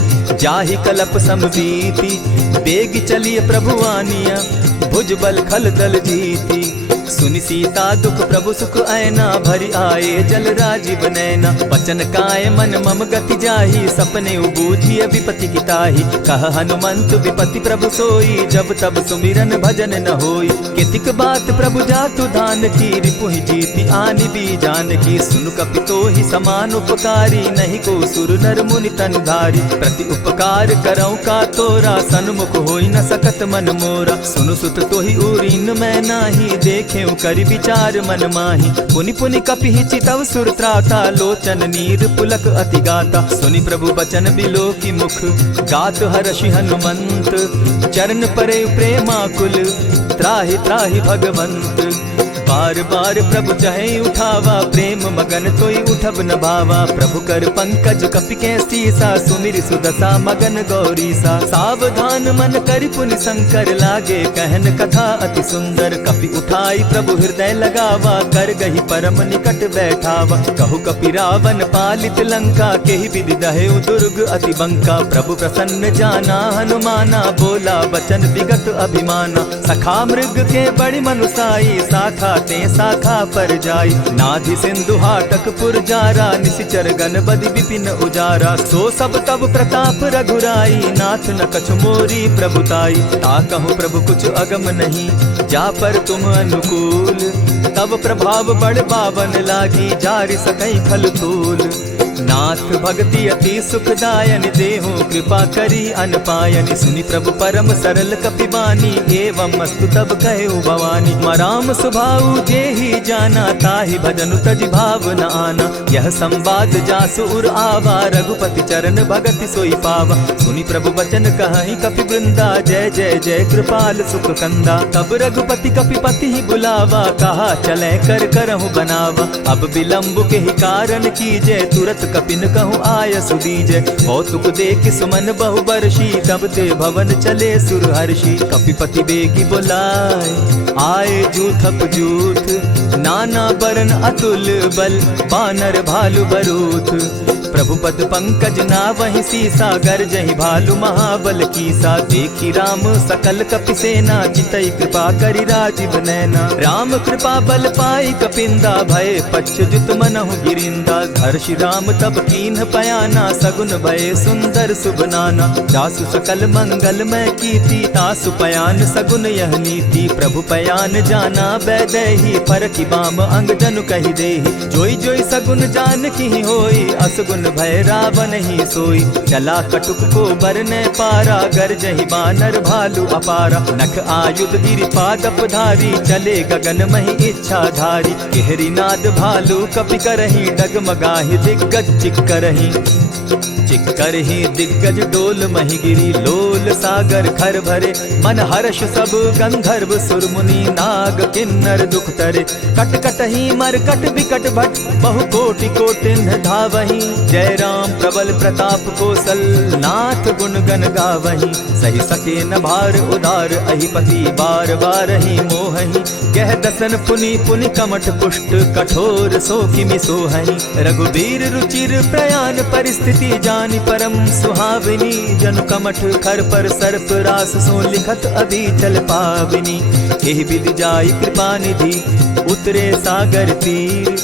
जाहि कलप समबीति। बेग चलिए प्रभु आनिया, भुज बल खल दल जीती। सुनि सीता दुख प्रभु सुख ऐना, भरी आए जल राजीव नैना। वचन काय मन मम गति जाहि, सपने बूझिय विपति की ताहि। कह हनुमंत विपति प्रभु सोई, जब तब सुमिरन भजन न होई। केतिक बात प्रभु जातु धान की, रिपुहि जीति आनि भी जान की। सुनु कपितोहि समान उपकारी, नहीं को सुर नर मुनि तनु धारी। प्रति उपकार करऊँ का तोरा, सन्मुख होई न सकत मन मोरा। सुनु सुत तोहि उरीन मैं नाही, देखे करि विचार मन माही। पुनि पुनि कपिहि चितव सुर त्राता, लोचन नीर पुलक अति गाता। सुनि प्रभु बचन बिलो की मुख, गात हर्षि हनुमंत। चरण परे प्रेमाकुल, त्राहि त्राहि भगवंत। बार बार प्रभु चहे उठावा, प्रेम मगन तोई उठब न भावा। प्रभु कर पंकज कपि के सीसा, सुमिर सुदशा मगन गौरीसा। सावधान मन करि पुनि शंकर, लागे कहन कथा अति सुंदर। कपि उठाई प्रभु हृदय लगावा, कर गही परम निकट बैठावा। कहु कपि रावण पालित लंका, केहि विधि दहेउ दुर्ग अति बंका। प्रभु प्रसन्न जाना हनुमाना, बोला वचन विगत अभिमाना। सखा मृग के बड़ी मनुसाई, शाखा ते शाखा पर जाई। नाधि सिंधु हाटक पुर जारा, निशिचर गण बदि विपिन उजारा। सो सब तब प्रताप रघुराई, नाथ न कछु मोरी प्रभुताई। ताकहु प्रभु कुछ अगम नहीं, जा पर तुम अनुकूल। तब प्रभाव बड़ पावन लागी, जारि सकई फल फूल। नाथ भक्ति अति सुखदायनि, देहु कृपा करी अनपायनि। सुनि प्रभु परम सरल कपिबानी, एवं मस्तु तब कहु भवानी। मराम सुभाऊ जेहि जाना, ताहि भजनु तजि भाव न आना। यह संवाद जासु उर आवा, रघुपति चरण भगति सोई पावा। सुनि प्रभु बचन कहहि कपि वृंदा, जय जय जय कृपाल सुख कंदा। तब रघुपति कपिपति ही बुलावा, कहा चले कर करहु बनावा। अब विलंब के ही कारण कीजय, तुरत कपिन कहूँ आय सुदीजय। कौतुक देख सुमन बहु बरसी, तब ते भवन चले सुर हर्षि। कपिपति बेगी बुलाए, आए जूथप जूथ। नाना बरन अतुल बल, बानर भालु बरूथ। प्रभु पद पंकज नावहि सीसा, गरजहि भालु महाबल कीसा। देखी राम सकल कपि सेना, चितई कृपा करि राजीव नैना। राम कृपा बल पाई कपिंदा, भय पच्युत मनहु गिरिंदा। हर्षि राम तब कीन्ह पयाना, सगुन भय सुंदर शुभ नाना। जासु सकल मंगलमय कीर्ति, तासु पयान सगुन यह नीति। प्रभु पयान जाना बैदेही, फरकि बाम अंग जनु कहि देहि। जोई जोई सगुन जान की होई, असगुन भय रावण ही सोई। चला कटुक को बरने पारा, गरजहि बानर भालु अपारा। नख आयुध गिरि पादप धारी, चले गगन महि इच्छा धारी। केहरी नाद भालु कपि करहि, डगमगाहि दिग्गज चिक्करहि। चिक्करहि दिग्गज डोल महि गिरी, लोल सागर खर भरे। मन हर्ष सब गंधर्व सुर मुनि, नाग किन्नर दुख तरे। कट कटहि मरकट बिकट भट, बहु कोटि कोटिन्ह धावहि। जय राम प्रबल प्रताप कौशल, नाथ गुण गण गावहि। सही सके न भार उदार, अहिपति बार बार ही मोहहि। कह दसन पुनि पुनि कमठ पुष्ट, कठोर सो किमि सोहहि। रघुबीर रुचिर प्रयाण परिस्थिति, जानि परम सुहाविनी। जनु कमठ खर पर सर्प रास, सो लिखत अभी चल पाविनी। एहि विधि जाई कृपा निधि, उतरे सागर तीर।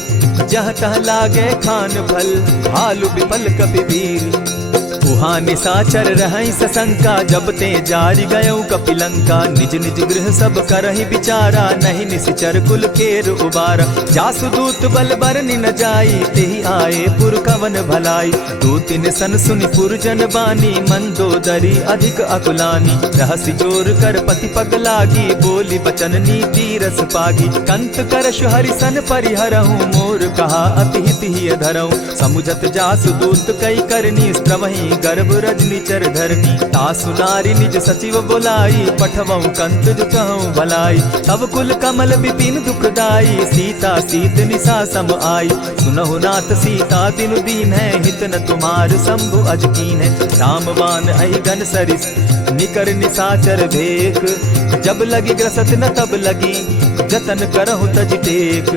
जह तह लागे खान भल, भालु विपल कपि वीर। उहाँ निशाचर रहई सशंका, जब ते जारी गयऊ कपिलंका। निज निज गृह सब करहि विचारा, नहीं निशिचर कुल केर उबारा। जासुदूत बल बरनि न जाई, तेहि आए पुर कवन भलाई। दू तिन सन सुनि पुरजन बानी, मंदोदरी अधिक अकुलानी। रहसि जोर कर पति पग लागी, बोली बचन नीति रस पागी। कंत करश हरिसन परिहरहूँ, मोर कहा अति हित ही धरऊँ। समुझत जासुदूत कई करनी, स्त्रवहि गर्भ रजनी चर धरनी। तासु नारी निज सचिव बोलाई, पठवऊँ कंत जो कहूँ भलाई। तब कुल कमल विपिन दुखदाई, सीता सीत निशा सम आई। सुनहु नाथ सीता दिनु दीन है, हित न तुम्हार शंभु अजकीन है। रामबान अहि घन सरिस, निकर निशाचर भेक। जब लगी ग्रसत न तब लगी, जतन करहु तज टेक।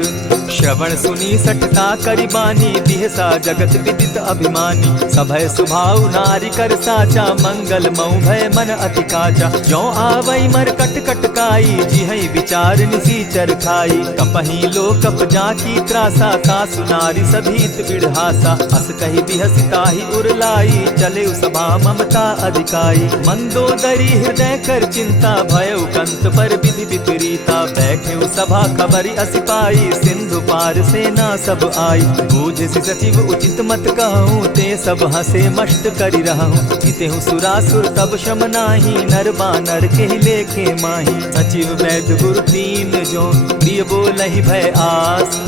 श्रवण सुनी सठता करिबानी, दिहसा जगत विदित अभिमानी। सभय सुभाव नारी कर साचा, मंगल मऊ भय मन अति काचा। जो आवई मर कट कट काई, जिहई विचार निसीचर खाई। कपही लो कप जाकी त्रासा, तासु नारी सभीत बिढ़ासा। अस कही बिहसिता ही उरलाई, चले सभा ममता अधिकाई। मंदोदरी हृदय कर चिंता, भयउ कंत पर विधि विपरीता। बैठे सभा खबरी असी पाई, सिंधु पार सेना सब आई। बूझ सचिव उचित मत कहूँ, ते सब हंसे मष्ट करि रहूँ। इतेहु सुरासुर तब शम नाही, नर बानर के लेखे माही। सचिव वैद्य गुरु तीन जो, प्रिय बोलहि भय आस।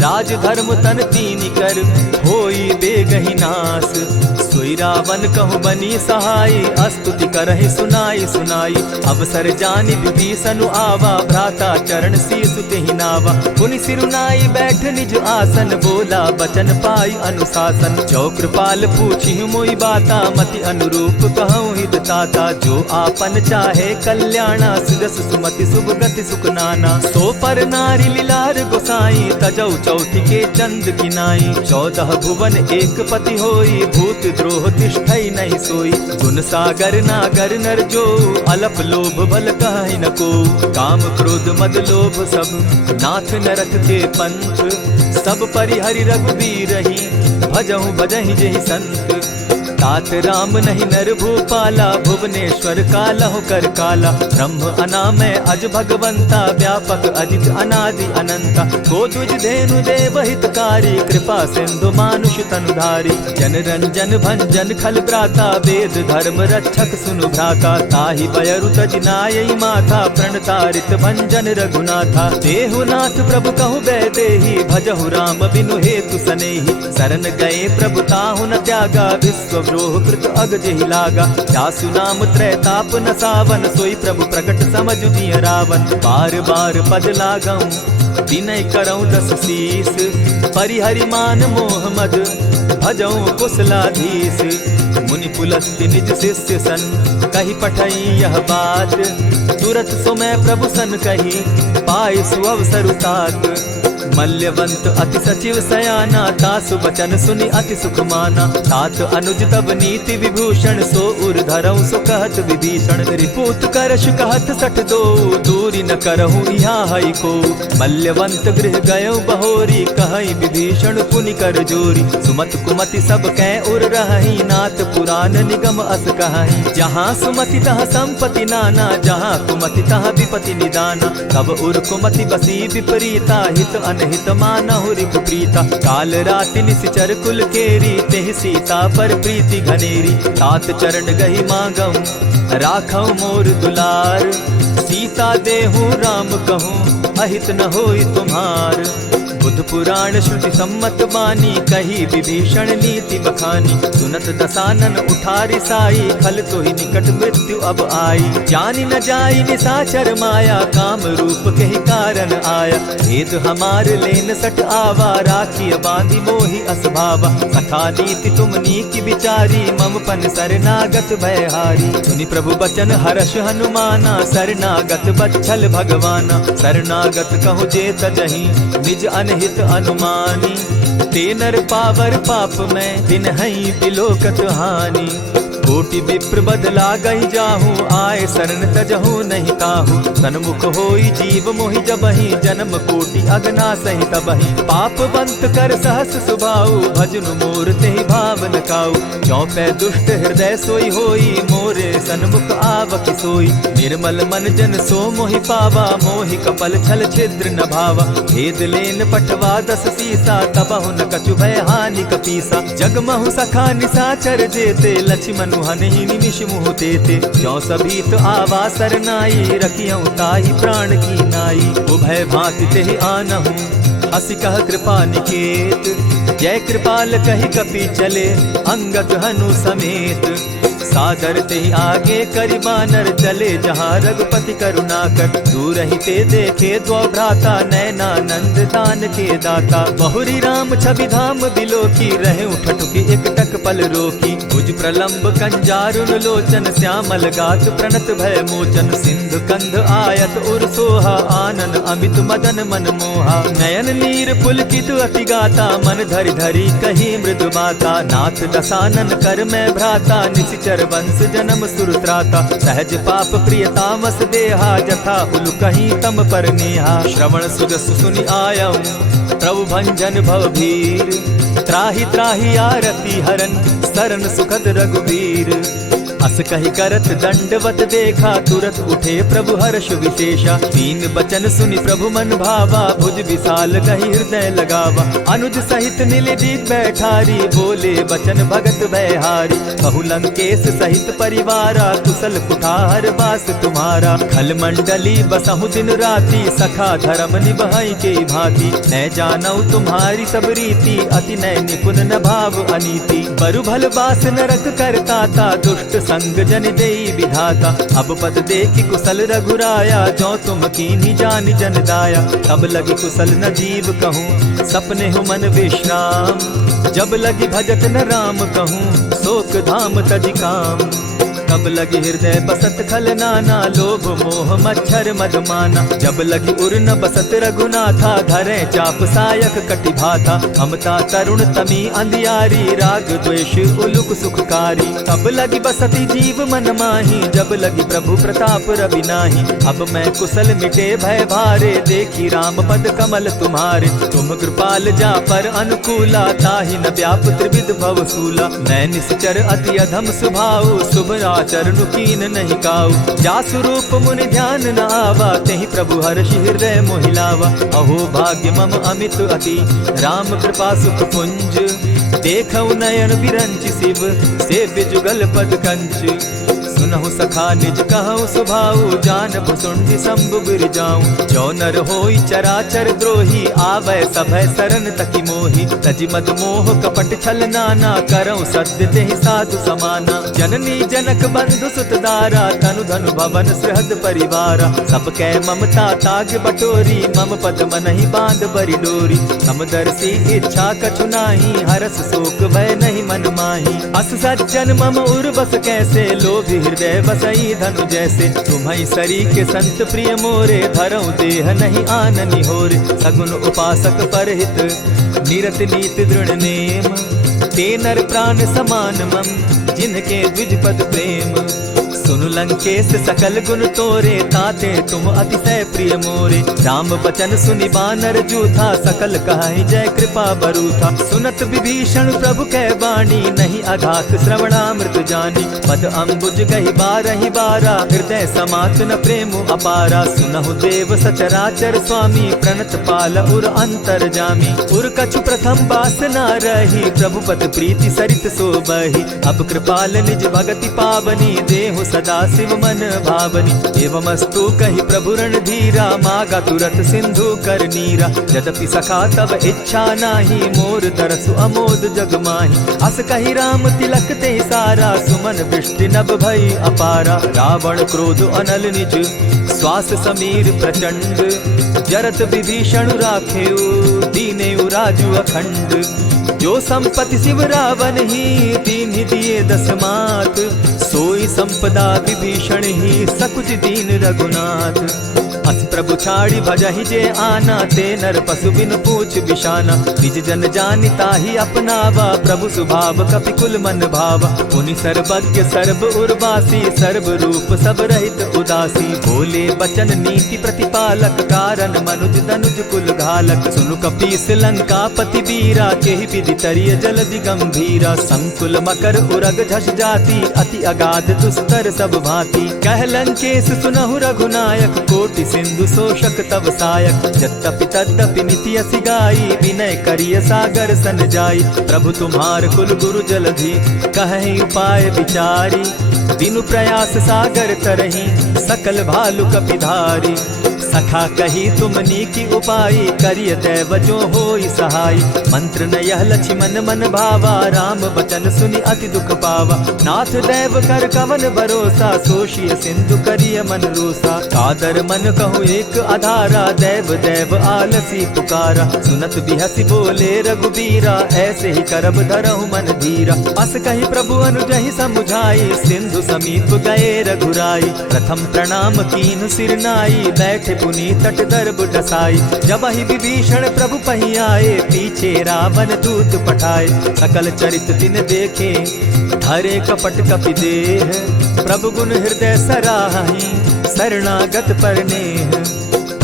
राज धर्म तन तीन कर, होई बेगहि नास। सोई रावण कहूँ बनी सहाई, अस्तुति करहि सुनाई सुनाई। अवसर जानि विभीषण आवा, भ्राता चरण शीस तेहि नावा। पुनि सिरुनाई बैठ निज आसन, बोला बचन पाई अनुशासन। जो कृपाल पूछी मोई बाता, मति अनुरूप कहूँ हित ताता। जो आपन चाहे कल्याणा, सिरस सुमति शुभ गति सुख नाना। सो पर नारी लीलार गोसाई, तजौ चौथि के चंद किनाई। 14 भुवन एक पति होई, भूत द्रोह तिष्ठई नहीं सोई। गुण सागर नागर नर जो, अलप लोभ बल कहि न को। काम क्रोध मद लोभ सब, नाथ नरक के पंथ। सब परिहरि रघुबीरहि, भजहु भजहि जेहि संत। तात राम नहीं नर भूपाला, भुवनेश्वर कालहु कर काला। ब्रह्म अनामय अज भगवंता, व्यापक अजित अनादि अनंता। को द्विज धेनु देव हितकारी, कृपा सिंधु मानुष तनुधारी। जन रंजन भंजन खल भ्राता, वेद धर्म रक्षक सुनु भ्राता। ताहि बयरु तज नायई माथा, प्रणतारित भंजन रघुनाथा। देहु नाथ प्रभु कहु बैदेहि, भजहु राम बिनु हेतु सनेहि। शरण गए प्रभु ताहु न त्यागा, विश्व द्रोह कृत अग जेहि लागा। जासु नाम त्रैताप न सावन, सोई प्रभु प्रकट समझ दिय रावण। बार बार पद लागऊं, विनय करऊं दस शीस। परिहरि मान मोह मद, भजऊं कुशलाधीश। मुनि पुलस्त्य निज शिष्य सन, कही पठई यह बात। तुरत सो मैं प्रभु सन कही, पाए सुअवसर तात। मल्यवंत अति सचिव सयाना, तासु बचन सुनि अति सुख माना। तात अनुज तब नीति विभूषण, सो उर धरऊं सो कहत विभीषण। रिपुत करश कहत सठ दो, दूरी न करहूँ यहाँ हई को। मल्यवंत गृह गयऊ बहोरी, कहई विभीषण पुनि कर जोरी। सुमत कुमति सब कै उर रहई, नाथ पुराण निगम अस कहई। जहाँ सुमति तहाँ संपत्ति नाना, जहाँ कुमति तहाँ विपति निदाना। तब उर कुमति बसी विपरीता, हित अनहित मानहु रिपु प्रीता। काल राति निशिचर कुल केरी, तेहि सीता पर प्रीति घनेरी। तात चरण गही मांगऊं, राखऊं मोर दुलार। सीता देहूं राम कहूं, अहित न होई तुम्हार। बुध पुराण श्रुति सम्मत बानी, कही विभीषण नीति बखानी। सुनत दसानन उठारी साई, खल तो ही निकट मृत्यु अब आई। जानि न जाई निशाचर माया, काम रूप के ही कारण आया। भेद हमार लेन सट आवा, राखी बांधी मोहि असभावा। कथा नीति तुम नीति विचारी, मम पन शरणागत भयहारी। सुनि प्रभु बचन हर्ष हनुमाना, शरणागत बच्छल भगवाना। शरणागत कहु जे तजहि, निज अनहित अनुमानी। ते नर पावर पाप में, दिन हई बिलोकत हानि। कोटि विप्र बदला गई जाहूँ, आए शरण तजहूँ नहीं ताहू। सन्मुख होई जीव मोहि जबहि, जन्म कोटि अगना सही तबहि। पाप बंत कर सहस सुभाऊ, भजनु मोर तेहि भावन काऊ। चौपै दुष्ट हृदय सोई होई, मोरे सन्मुख आवक सोई। निर्मल मन जन सो मोहि पावा, मोहि कपल छल छिद्र न भावा। भेद लेन पठवा 10 सीसा, तबहु न कछु भय हानि कपीसा। जगमहु सखा निसाचर जेते, लक्ष्मनु हनहि निमिष मुह तेते। जो सभीत आवा सरनाई, रखियऊ ताहि प्राण की नाई। उभय भांति तेहि आनहु, हसी कह कृपा निकेत। जय कृपाल कहि कपि चले, अंगद हनु समेत। सादर तेहि आगे करि बानर, चले जहाँ रघुपति करुणाकर। दूर ही ते देखे द्वौ भ्राता, नैनानंद दान के दाता। बहुरी राम छवि धाम बिलोकी, रहे ठठुकी एक टक पल रोकी। भुज प्रलंब कंजारुन लोचन, श्यामल गात प्रणत भय मोचन। सिंधु कंध आयत उर सोहा, आनन अमित मदन मन मोहा। नयन नीर पुलकित अति गाता, मन धरि धरि कही मृदु बाता। नाथ दसानन कर मैं भ्राता, निशिचर वंश जन्म सुरत्राता। सहज पाप प्रिय तामस देहा, जथा उलु कहीं तम पर नेहा। श्रवण सुजस सुनि आयऊ, प्रभु भंजन भव भीर। त्राहि त्राहि आरती हरन, सरन सुखद रघुवीर। अस कहि करत दंडवत देखा, तुरत उठे प्रभु हर्ष विशेषा। तीन बचन सुनि प्रभु मन भावा, भुज विशाल कहि हृदय लगावा। अनुज सहित नीलदीप बैठारी, बोले बचन भगत भयहारी। कहु लंकेश सहित परिवारा, कुशल कुठार वास तुम्हारा। खल मंडली बसहु दिन राति, सखा धर्म निभाई के भांति। न जानऊ तुम्हारी सब रीति, अति नय निपुण न भाव अनीति। बरु भल बास नरक करताता, दुष्ट संग जन देई विधाता। अब पद देखि कुशल रघुराया, जो तुम कीन्ही जानि जन दाया। तब लगी कुशल न जीव कहूँ, सपने हो मन विश्राम। जब लगी भजत न राम कहूँ, शोक धाम तज काम। तब लगी हृदय बसत खल नाना, लोभ मोह मच्छर मद माना। जब लगी उर न बसत रघुनाथा, धरे चाप सायक कटि भाथा। ममता तरुण तमी अंधियारी, राग द्वेष उलुक सुखकारी। तब लगी बसती जीव मन माही, जब लगी प्रभु प्रताप रवि नाही। अब मैं कुशल मिटे भय भारे, देखी राम पद कमल तुम्हारे। तुम कृपाल जा पर अनुकूला, ताहि न व्याप त्रिविध भव सूला। मैं निश्चर अति अधम सुभाऊ, शुभ चरणु कीन नहीं काऊ। जासु रूप मुनि ध्यान न आवा, तेहि प्रभु हर्षि हृदय मोहिलावा। अहो भाग्य मम अमित अति, राम कृपा सुख पुंज। देखऊ नयन बिरंच शिव, सेव्य जुगल पद कंच। सुनहु सखा निज कहूँ सुभाऊ, जान भुसुंडि शंभु गिर जाऊं। जो नर होई चराचर द्रोही, आवे सभय शरण तकी मोहि। तजि मद मोह कपट छल नाना, करऊँ सत्य तेहि साधु समाना। जननी जनक बंधु सुत दारा, तनु धनु भवन सृहद परिवारा। सब कै ममता ताग बटोरी, मम पद मनहि बांध बरि डोरी। समदर्शी इच्छा कछु नाही, हरस शोक भय नहीं मन माही। अस सज्जन मम उर बस कैसे, लोभी हृदय बसई धनु जैसे। तुम्हि सरी के संत प्रिय मोरे, धरऊ देह नहीं आननि होरे। सगुन उपासक परहित, निरत नीति दृढ़ नेम। ते नर प्राण समान मम, जिनके द्विज पद प्रेम। सुनु लंकेश सकल गुण तोरे, ताते तुम अतिशय प्रिय मोरे। राम बचन सुनि बानर जूथा, सकल कहाई जय कृपा बरूथा। सुनत विभीषण प्रभु कै बाणी, नहीं अघात श्रवणामृत जानी। पद अम्बुज कहि बारहि बारा, हृदय समात न प्रेम अपारा। सुनहु देव सचराचर स्वामी, प्रणत पाल उर अंतर जामी। उर कछु प्रथम बास न रही, प्रभु पद प्रीति सरित सोबहि। अब कृपाल निज भगति पावनी, देहु सदा शिव मन भावनी। एवमस्तु कहि प्रभु रणधीरा, मागा तुरत सिंधु कर नीरा। यद्यपि सखा तब इच्छा नाही, मोर तरसु अमोद जग माही। अस कहि राम तिलक ते सारा, सुमन वृष्टि नभ भई अपारा। रावण क्रोध अनल निज, श्वास समीर प्रचंड। जरत विभीषण राखेउ, दीनेउ राजु अखंड। जो संपत्ति शिव रावण ही दीन ही दिए 10 मात, सोई संपदा विभीषण ही सकुच दीन रघुनाथ। अस प्रभु छाड़ी भजहि जे आना, ते नर पशु बिन पूछ बिशाना। निज जन जानिता ही अपनावा, प्रभु स्वभाव कपि कुल मन भावा। पुनि सर्वज्ञ सर्व उर्वासी, सर्व रूप सब रहित उदासी। बोले बचन नीति प्रतिपालक, कारण मनुज दनुज कुल घालक। सुनु कपीस लंकापति वीरा, केहि विधि तरिय जलधि गंभीरा। संकुल मकर उरग झष जाति, अति अगाध दुस्तर सब भांति। कह लंकेश सुनहु रघुनायक, कोटि सिंधु शोषक तव सायक। यद्यपि तद्यपि निति असि गाई, विनय करिय सागर सन जाई। प्रभु तुम्हार कुल गुरु जलधि, कहि उपाय विचारी। बिनु प्रयास सागर तरहि, सकल भालु कपिधारी। सखा कही तुमनी की उपाय, करिय दैव जो होई सहाय। मंत्र न यह लक्ष्मण मन भावा, राम बचन सुनि अति दुख पावा। नाथ दैव कर कवन भरोसा, सोषिय सिंधु करिय मन रोसा। कादर मन कहूँ एक आधारा, दैव दैव आलसी पुकारा। सुनत बिहसी बोले रघुबीरा, ऐसे ही करब धरहु मन धीरा। अस कही प्रभु अनुजहि समुझाई, सिंधु समीप गए रघुराई। प्रथम प्रणाम कीन सिर नाई, बैठे पुनि तट दर्भ डसाई। जब ही विभीषण प्रभु पही आए, पीछे रावण दूत पठाए। सकल चरित तिन देखे, धरे कपट कपि देह। प्रभु गुण हृदय सराहि, शरणागत पर नेह।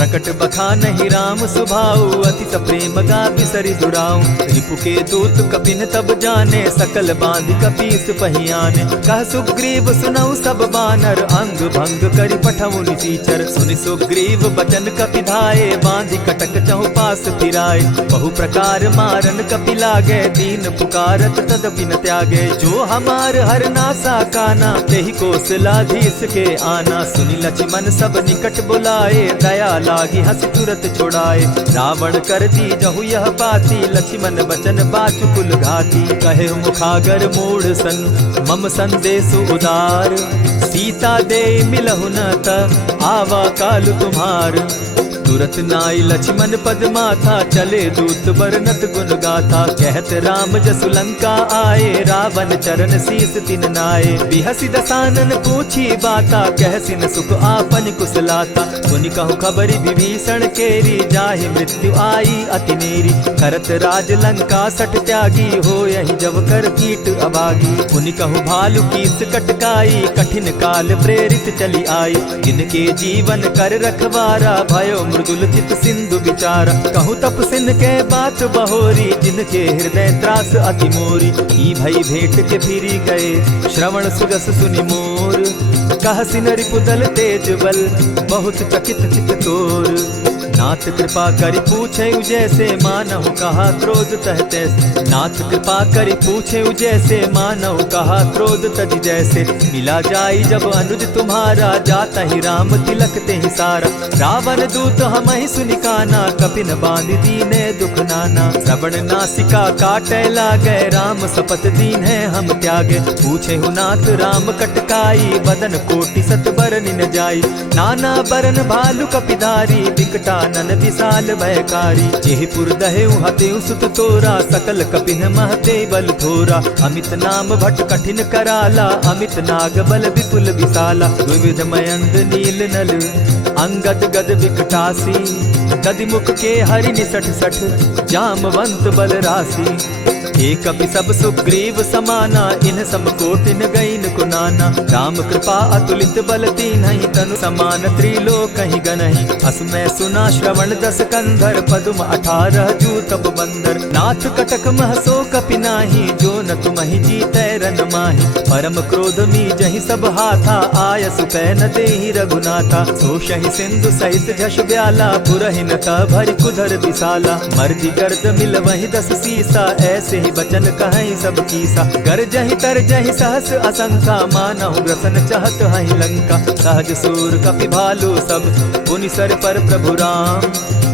प्रकट बखानहि राम सुभाऊ, अति प्रेम गा बिसरि दुराऊ। रिपु के दूत कपिन तब जाने, सकल बांधि कपीस पहियाने। कह सुग्रीव सुनऊ सब बानर, अंग भंग करि पठऊ निसीचर। सुनि सुग्रीव बचन कपि धाये, बांधि कटक चहु पास फिराए। बहु प्रकार मारन कपि लागे, दीन पुकारत तदपि न त्यागे। जो हमार हर नासा काना, तेहि कौशलाधीश के आना। सुनि लक्ष्मण सब निकट बुलाए, दया लागी हंस तुरत छुड़ाए। रावण कर दी जहु यह पाती, लक्ष्मण बचन बाचु कुल घाती। कहे मुखागर मूढ़ सन, मम संदेश उदार। सीता दे मिलहु न त, आवा कालु तुम्हार। तुरत नाई लक्ष्मण पद माथा, चले दूत बरनत गुण गाथा। कहत राम जसु लंका आए, रावण चरण शीस तिन नाये। बिहसि दसानन पूछी बाता, कहसिन सुख आपन कुशलाता। सुनि कहु खबरि विभीषण केरी, जाहि मृत्यु आई अति नेरी। करत राज लंका सठ त्यागी, हो यही जब कर कीट अभागी। सुनि कहु भालु कीस कटकाई, कठिन काल प्रेरित चली आई। जिनके जीवन कर रखवारा, भयो मृदुल चित सिंधु विचारा। कहूँ तप सिन के बात बहोरी, जिनके हृदय त्रास अति मोरी। की भई भेंट के फिरी गए, श्रवण सुजस सुनि मोर। कह सिन रिपुदल तेज बल, बहुत चकित चित तोर। नाथ कृपा करि पूछे जैसे, मानहु कहा क्रोध तह तैसे। नाथ कृपा करि पूछे जैसे, मानहु कहा क्रोध तज जैसे। मिला जाई जब अनुज तुम्हारा, जाता ही राम तिलक ते ही सारा। रावण दूत हम ही सुनि काना, कपिन बांधि दीने दुख नाना। श्रवण नासिका काटे लागे, राम सपत दीन है हम त्यागे। पूछे हु नाथ राम कटकाई, बदन कोटि सत बरन न जाई। नाना बरन भालु कपिधारी, बिकटा नन विशाल भयकारी। जेहिपुर दहेउ हतेउ सुत तोरा, सकल कपिन महते बल थोरा। अमित नाम भट कठिन कराला, अमित नाग बल विपुल विशाला। द्विविध मयंद नील नल, अंगद गद विकटासी। गदिमुख के हरि निसठ सठ, जामवंत बल राशि। एक कपि सब सुग्रीव समाना, इन सम कोटिन गईन कुनाना। राम कृपा अतुलित बल तीन्हि, तनु समान त्रिलोक कहीं गनहि। असमय सुना श्रवण 10 कंधर, पदुम 18 जूतब बंदर। नाथ कटक महसो कपि नाही, जो न तुमहि जीतै रन माहि। परम क्रोध मी जहि सब हाथा, आयसु पै न देहि रघुनाथा। सोषहि सिंधु सहित झष ब्याला, पुरहिन त भरि कुधर विशाला। मर्दि गर्द मिल वहि 10 सीसा, ऐसे ही बचन कहीं सब कीसा। गरजहि तरजहि सहस असंखा, मानहु ग्रसन चहत हहि लंका। सहज सूर कपि भालु सब, पुनि सर पर प्रभु राम।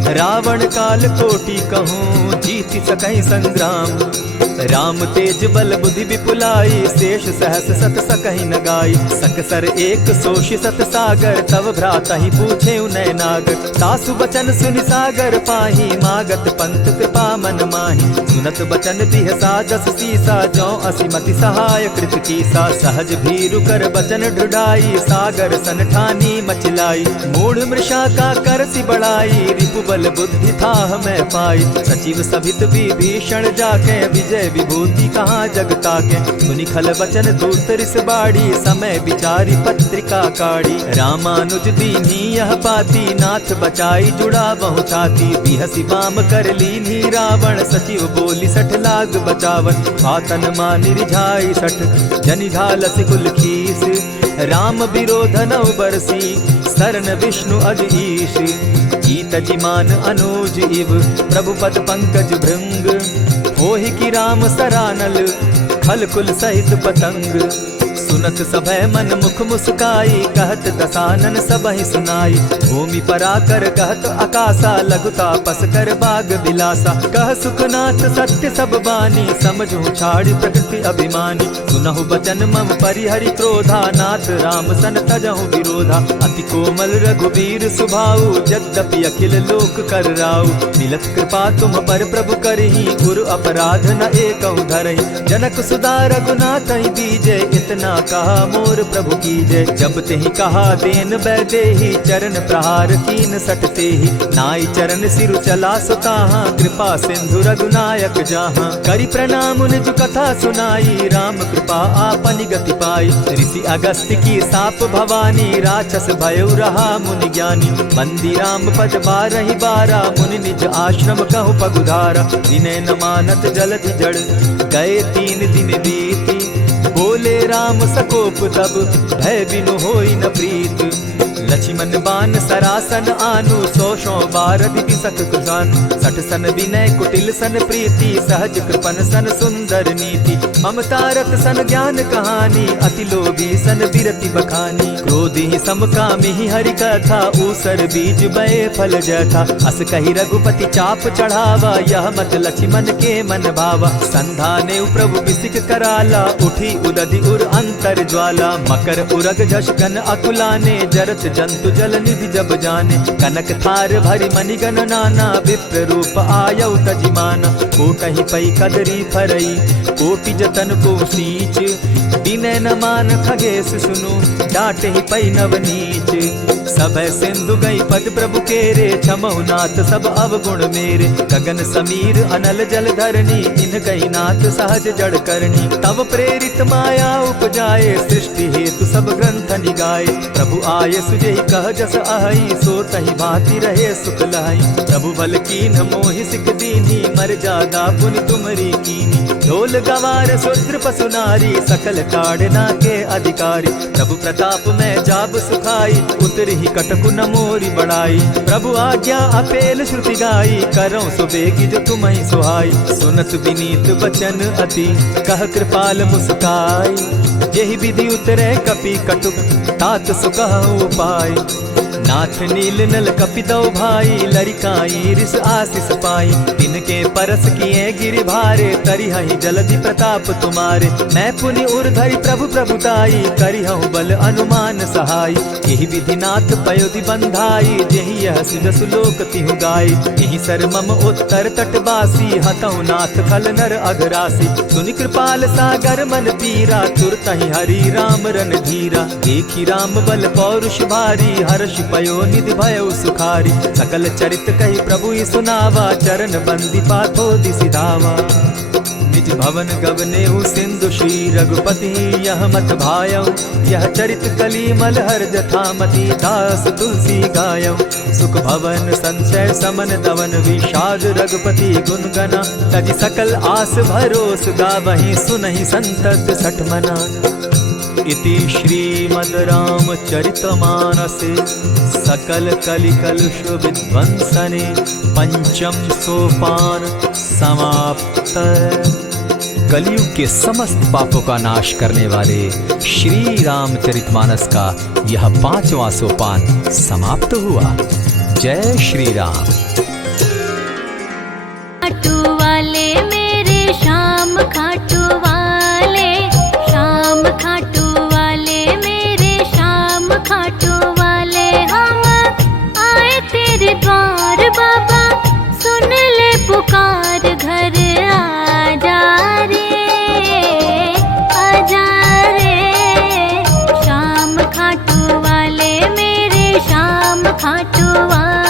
रावण काल कोटि कहूँ जीति सकहि संग्राम। राम तेज बल बुद्धि विपुलाई, शेष सहस सत सकहि न गाई। सकसर एक सोषि सत सागर, तव भ्रातहि पूछे उनय नागर। सासु बचन सुनि सागर पाही, मागत पंत कृपा मन माही। सुनत बचन बिहसा जस सीसा, जौ असिमति सहाय कृत कीसा। सहज भीरु कर बचन ढुढ़ाई, सागर सन ठानी मचिलाई। मूढ़ मृषा का करसि बढ़ाई, रिपुबल बुद्धि थाह मैं पाई। सचिव सभित विभीषण जाके, विजय विभूति कहाँ जगता के। सुनि खल बचन दूत रिस बाड़ी, समय विचारी पत्रिका काढ़ी। रामानुज दीन्ही यह पाती, नाथ बचाई जुड़ा बहु छाती। बिहसी बाम कर लीन्ही रावण, सचिव बोली सठ लाग बचावन। आतन मानि रिझाई सठ, जनि ढालसि कुल खीस। राम विरोध नौ बरसी, शरण विष्णु अज ईश। कीत जिमान अनुज इव, प्रभु पद पंकज भृंग। होहि की राम सरानल, खल कुल सहित पतंग। सुनत सभय मन मुख मुस्काई, कहत दसानन सबहि सुनाई। भूमि पराकर कहत आकाशा, लघुता पस कर बाग बिलासा। कह सुखनाथ सत्य सब बानी, समझू छाड़ प्रकृति अभिमानी। सुनहु बचन मम परिहरि क्रोधा, नाथ राम सन तजहु विरोधा। अति कोमल रघुबीर सुभाऊ, यद्यपि अखिल लोक कर राऊ। मिलत कृपा तुम पर प्रभु करही, गुरु अपराध न एकहु धरहि। जनक सुधा रघुनाथ दीजे, इतना कहा मोर प्रभु की जय। जब तेहि कहा देन बैदेही, चरण प्रहार कीन सटते ही। नाई चरण सिरु चला सुताहा, कृपा सिंधु रघुनायक जाहा। करि प्रणाम निज कथा सुनाई, राम कृपा आपनि गति पाई। ऋषि अगस्त्य की साप भवानी, राक्षस भयउ रहा मुनि ज्ञानी। बंदी राम पद बारहि बारा, मुनि निज आश्रम कहु पगुधारा। विनय न मानत जलधि जड़, गए 3 दिन बीती। बोले राम सकोप तब, भय बिनु होई न प्रीत। लक्ष्मण बान सरासन आनु, 100 बारधि बिसक कुजानु। 60 सन विनय कुटिल सन प्रीति, सहज कृपन सन सुंदर नीति। ममता रत सन ज्ञान कहानी, अति लोभी सन विरति बखानी। क्रोधि समकामी हरि कथा, ऊसर बीज बये फल जथा। अस कहि रघुपति चाप चढ़ावा, यह मत लक्ष्मण के मन भावा। संधाने प्रभु बिसिक कराला, उठी उदधि उर अंतर ज्वाला। मकर उरग झष घन अकुलाने, जरत जंतु जल निधि जब जाने। कनक थार भरी मणिगण नाना, विप्र रूप आयौ तजिमाना। कोटहि पै कदरी फरई, कोटि जतन को सींच। विनय न मान खगेश सुनु, डांटहि पै नवनीच। सभय सिंधु गई पद प्रभु केरे, छमहु नाथ सब अवगुण मेरे। गगन समीर अनल जल धरनी, इन कही नाथ सहज जड़ करनी। तब प्रेरित माया उपजाए, सृष्टि हेतु सब ग्रंथ निगाए। प्रभु आय सुजेहि कह जस अहई, सो तहि भांति रहे सुख लहई। प्रभु बल कीन्ह मोहि सिख दीन्ही, मर्यादा पुनि तुमरी कीन्ही। ढोल गवार शूद्र पशु नारी, सकल ताड़ना के अधिकारी। प्रभु प्रताप में जाब सुखाई, उतरहि कटकु न मोरी बड़ाई। प्रभु आज्ञा अपेल श्रुति गाई, करऊं सुबेगी जो तुम्हि सुहाई। सुनत विनीत बचन अति, कह कृपाल मुस्काई। यही विधि उतरे कपि कटुक, तात सुकहु उपाय। नाथ नील नल कपितौ भाई, लरिकाई रिस आशीष पाई। तिनके परस किए गिरि भारे, तरिहहि जलधि प्रताप तुम्हारे। मैं पुनि उर्धरि प्रभु प्रभुताई, करिहु बल अनुमान सहाय। यही विधि नाथ पयोधि बंधाई, जेहि यह सुजसु लोक तिहु गाई। यही सर मम उत्तर तटवासी, हतहु नाथ खल नर अघरासी। सुनि कृपाल सागर मन पीरा, तुरतहि हरि राम रन धीरा। देखी राम बल पौरुष भारी, हर्ष पयो निधि भयउ सुखारी। सकल चरित कही प्रभु सुनावा, चरण बंदी पाथो दिसि धावा। निज भवन गवनेहु सिंधु श्री रघुपति, यह मत भायऊ। यह चरित कली मलहर जथामति, दास तुलसी गायऊ। सुख भवन संचय समन दवन, विषाद रघुपति गुण गना। तज सकल आस भरोस, गावहि सुनहि संतत सठ मना। इति श्रीमद् रामचरितमानसे, सकल कलिकलुष विध्वंसने। पंचम सोपान समाप्त। कलयुग के समस्त पापों का नाश करने वाले श्री रामचरितमानस का यह 5वां सोपान समाप्त हुआ। जय श्री राम। खाटू वाले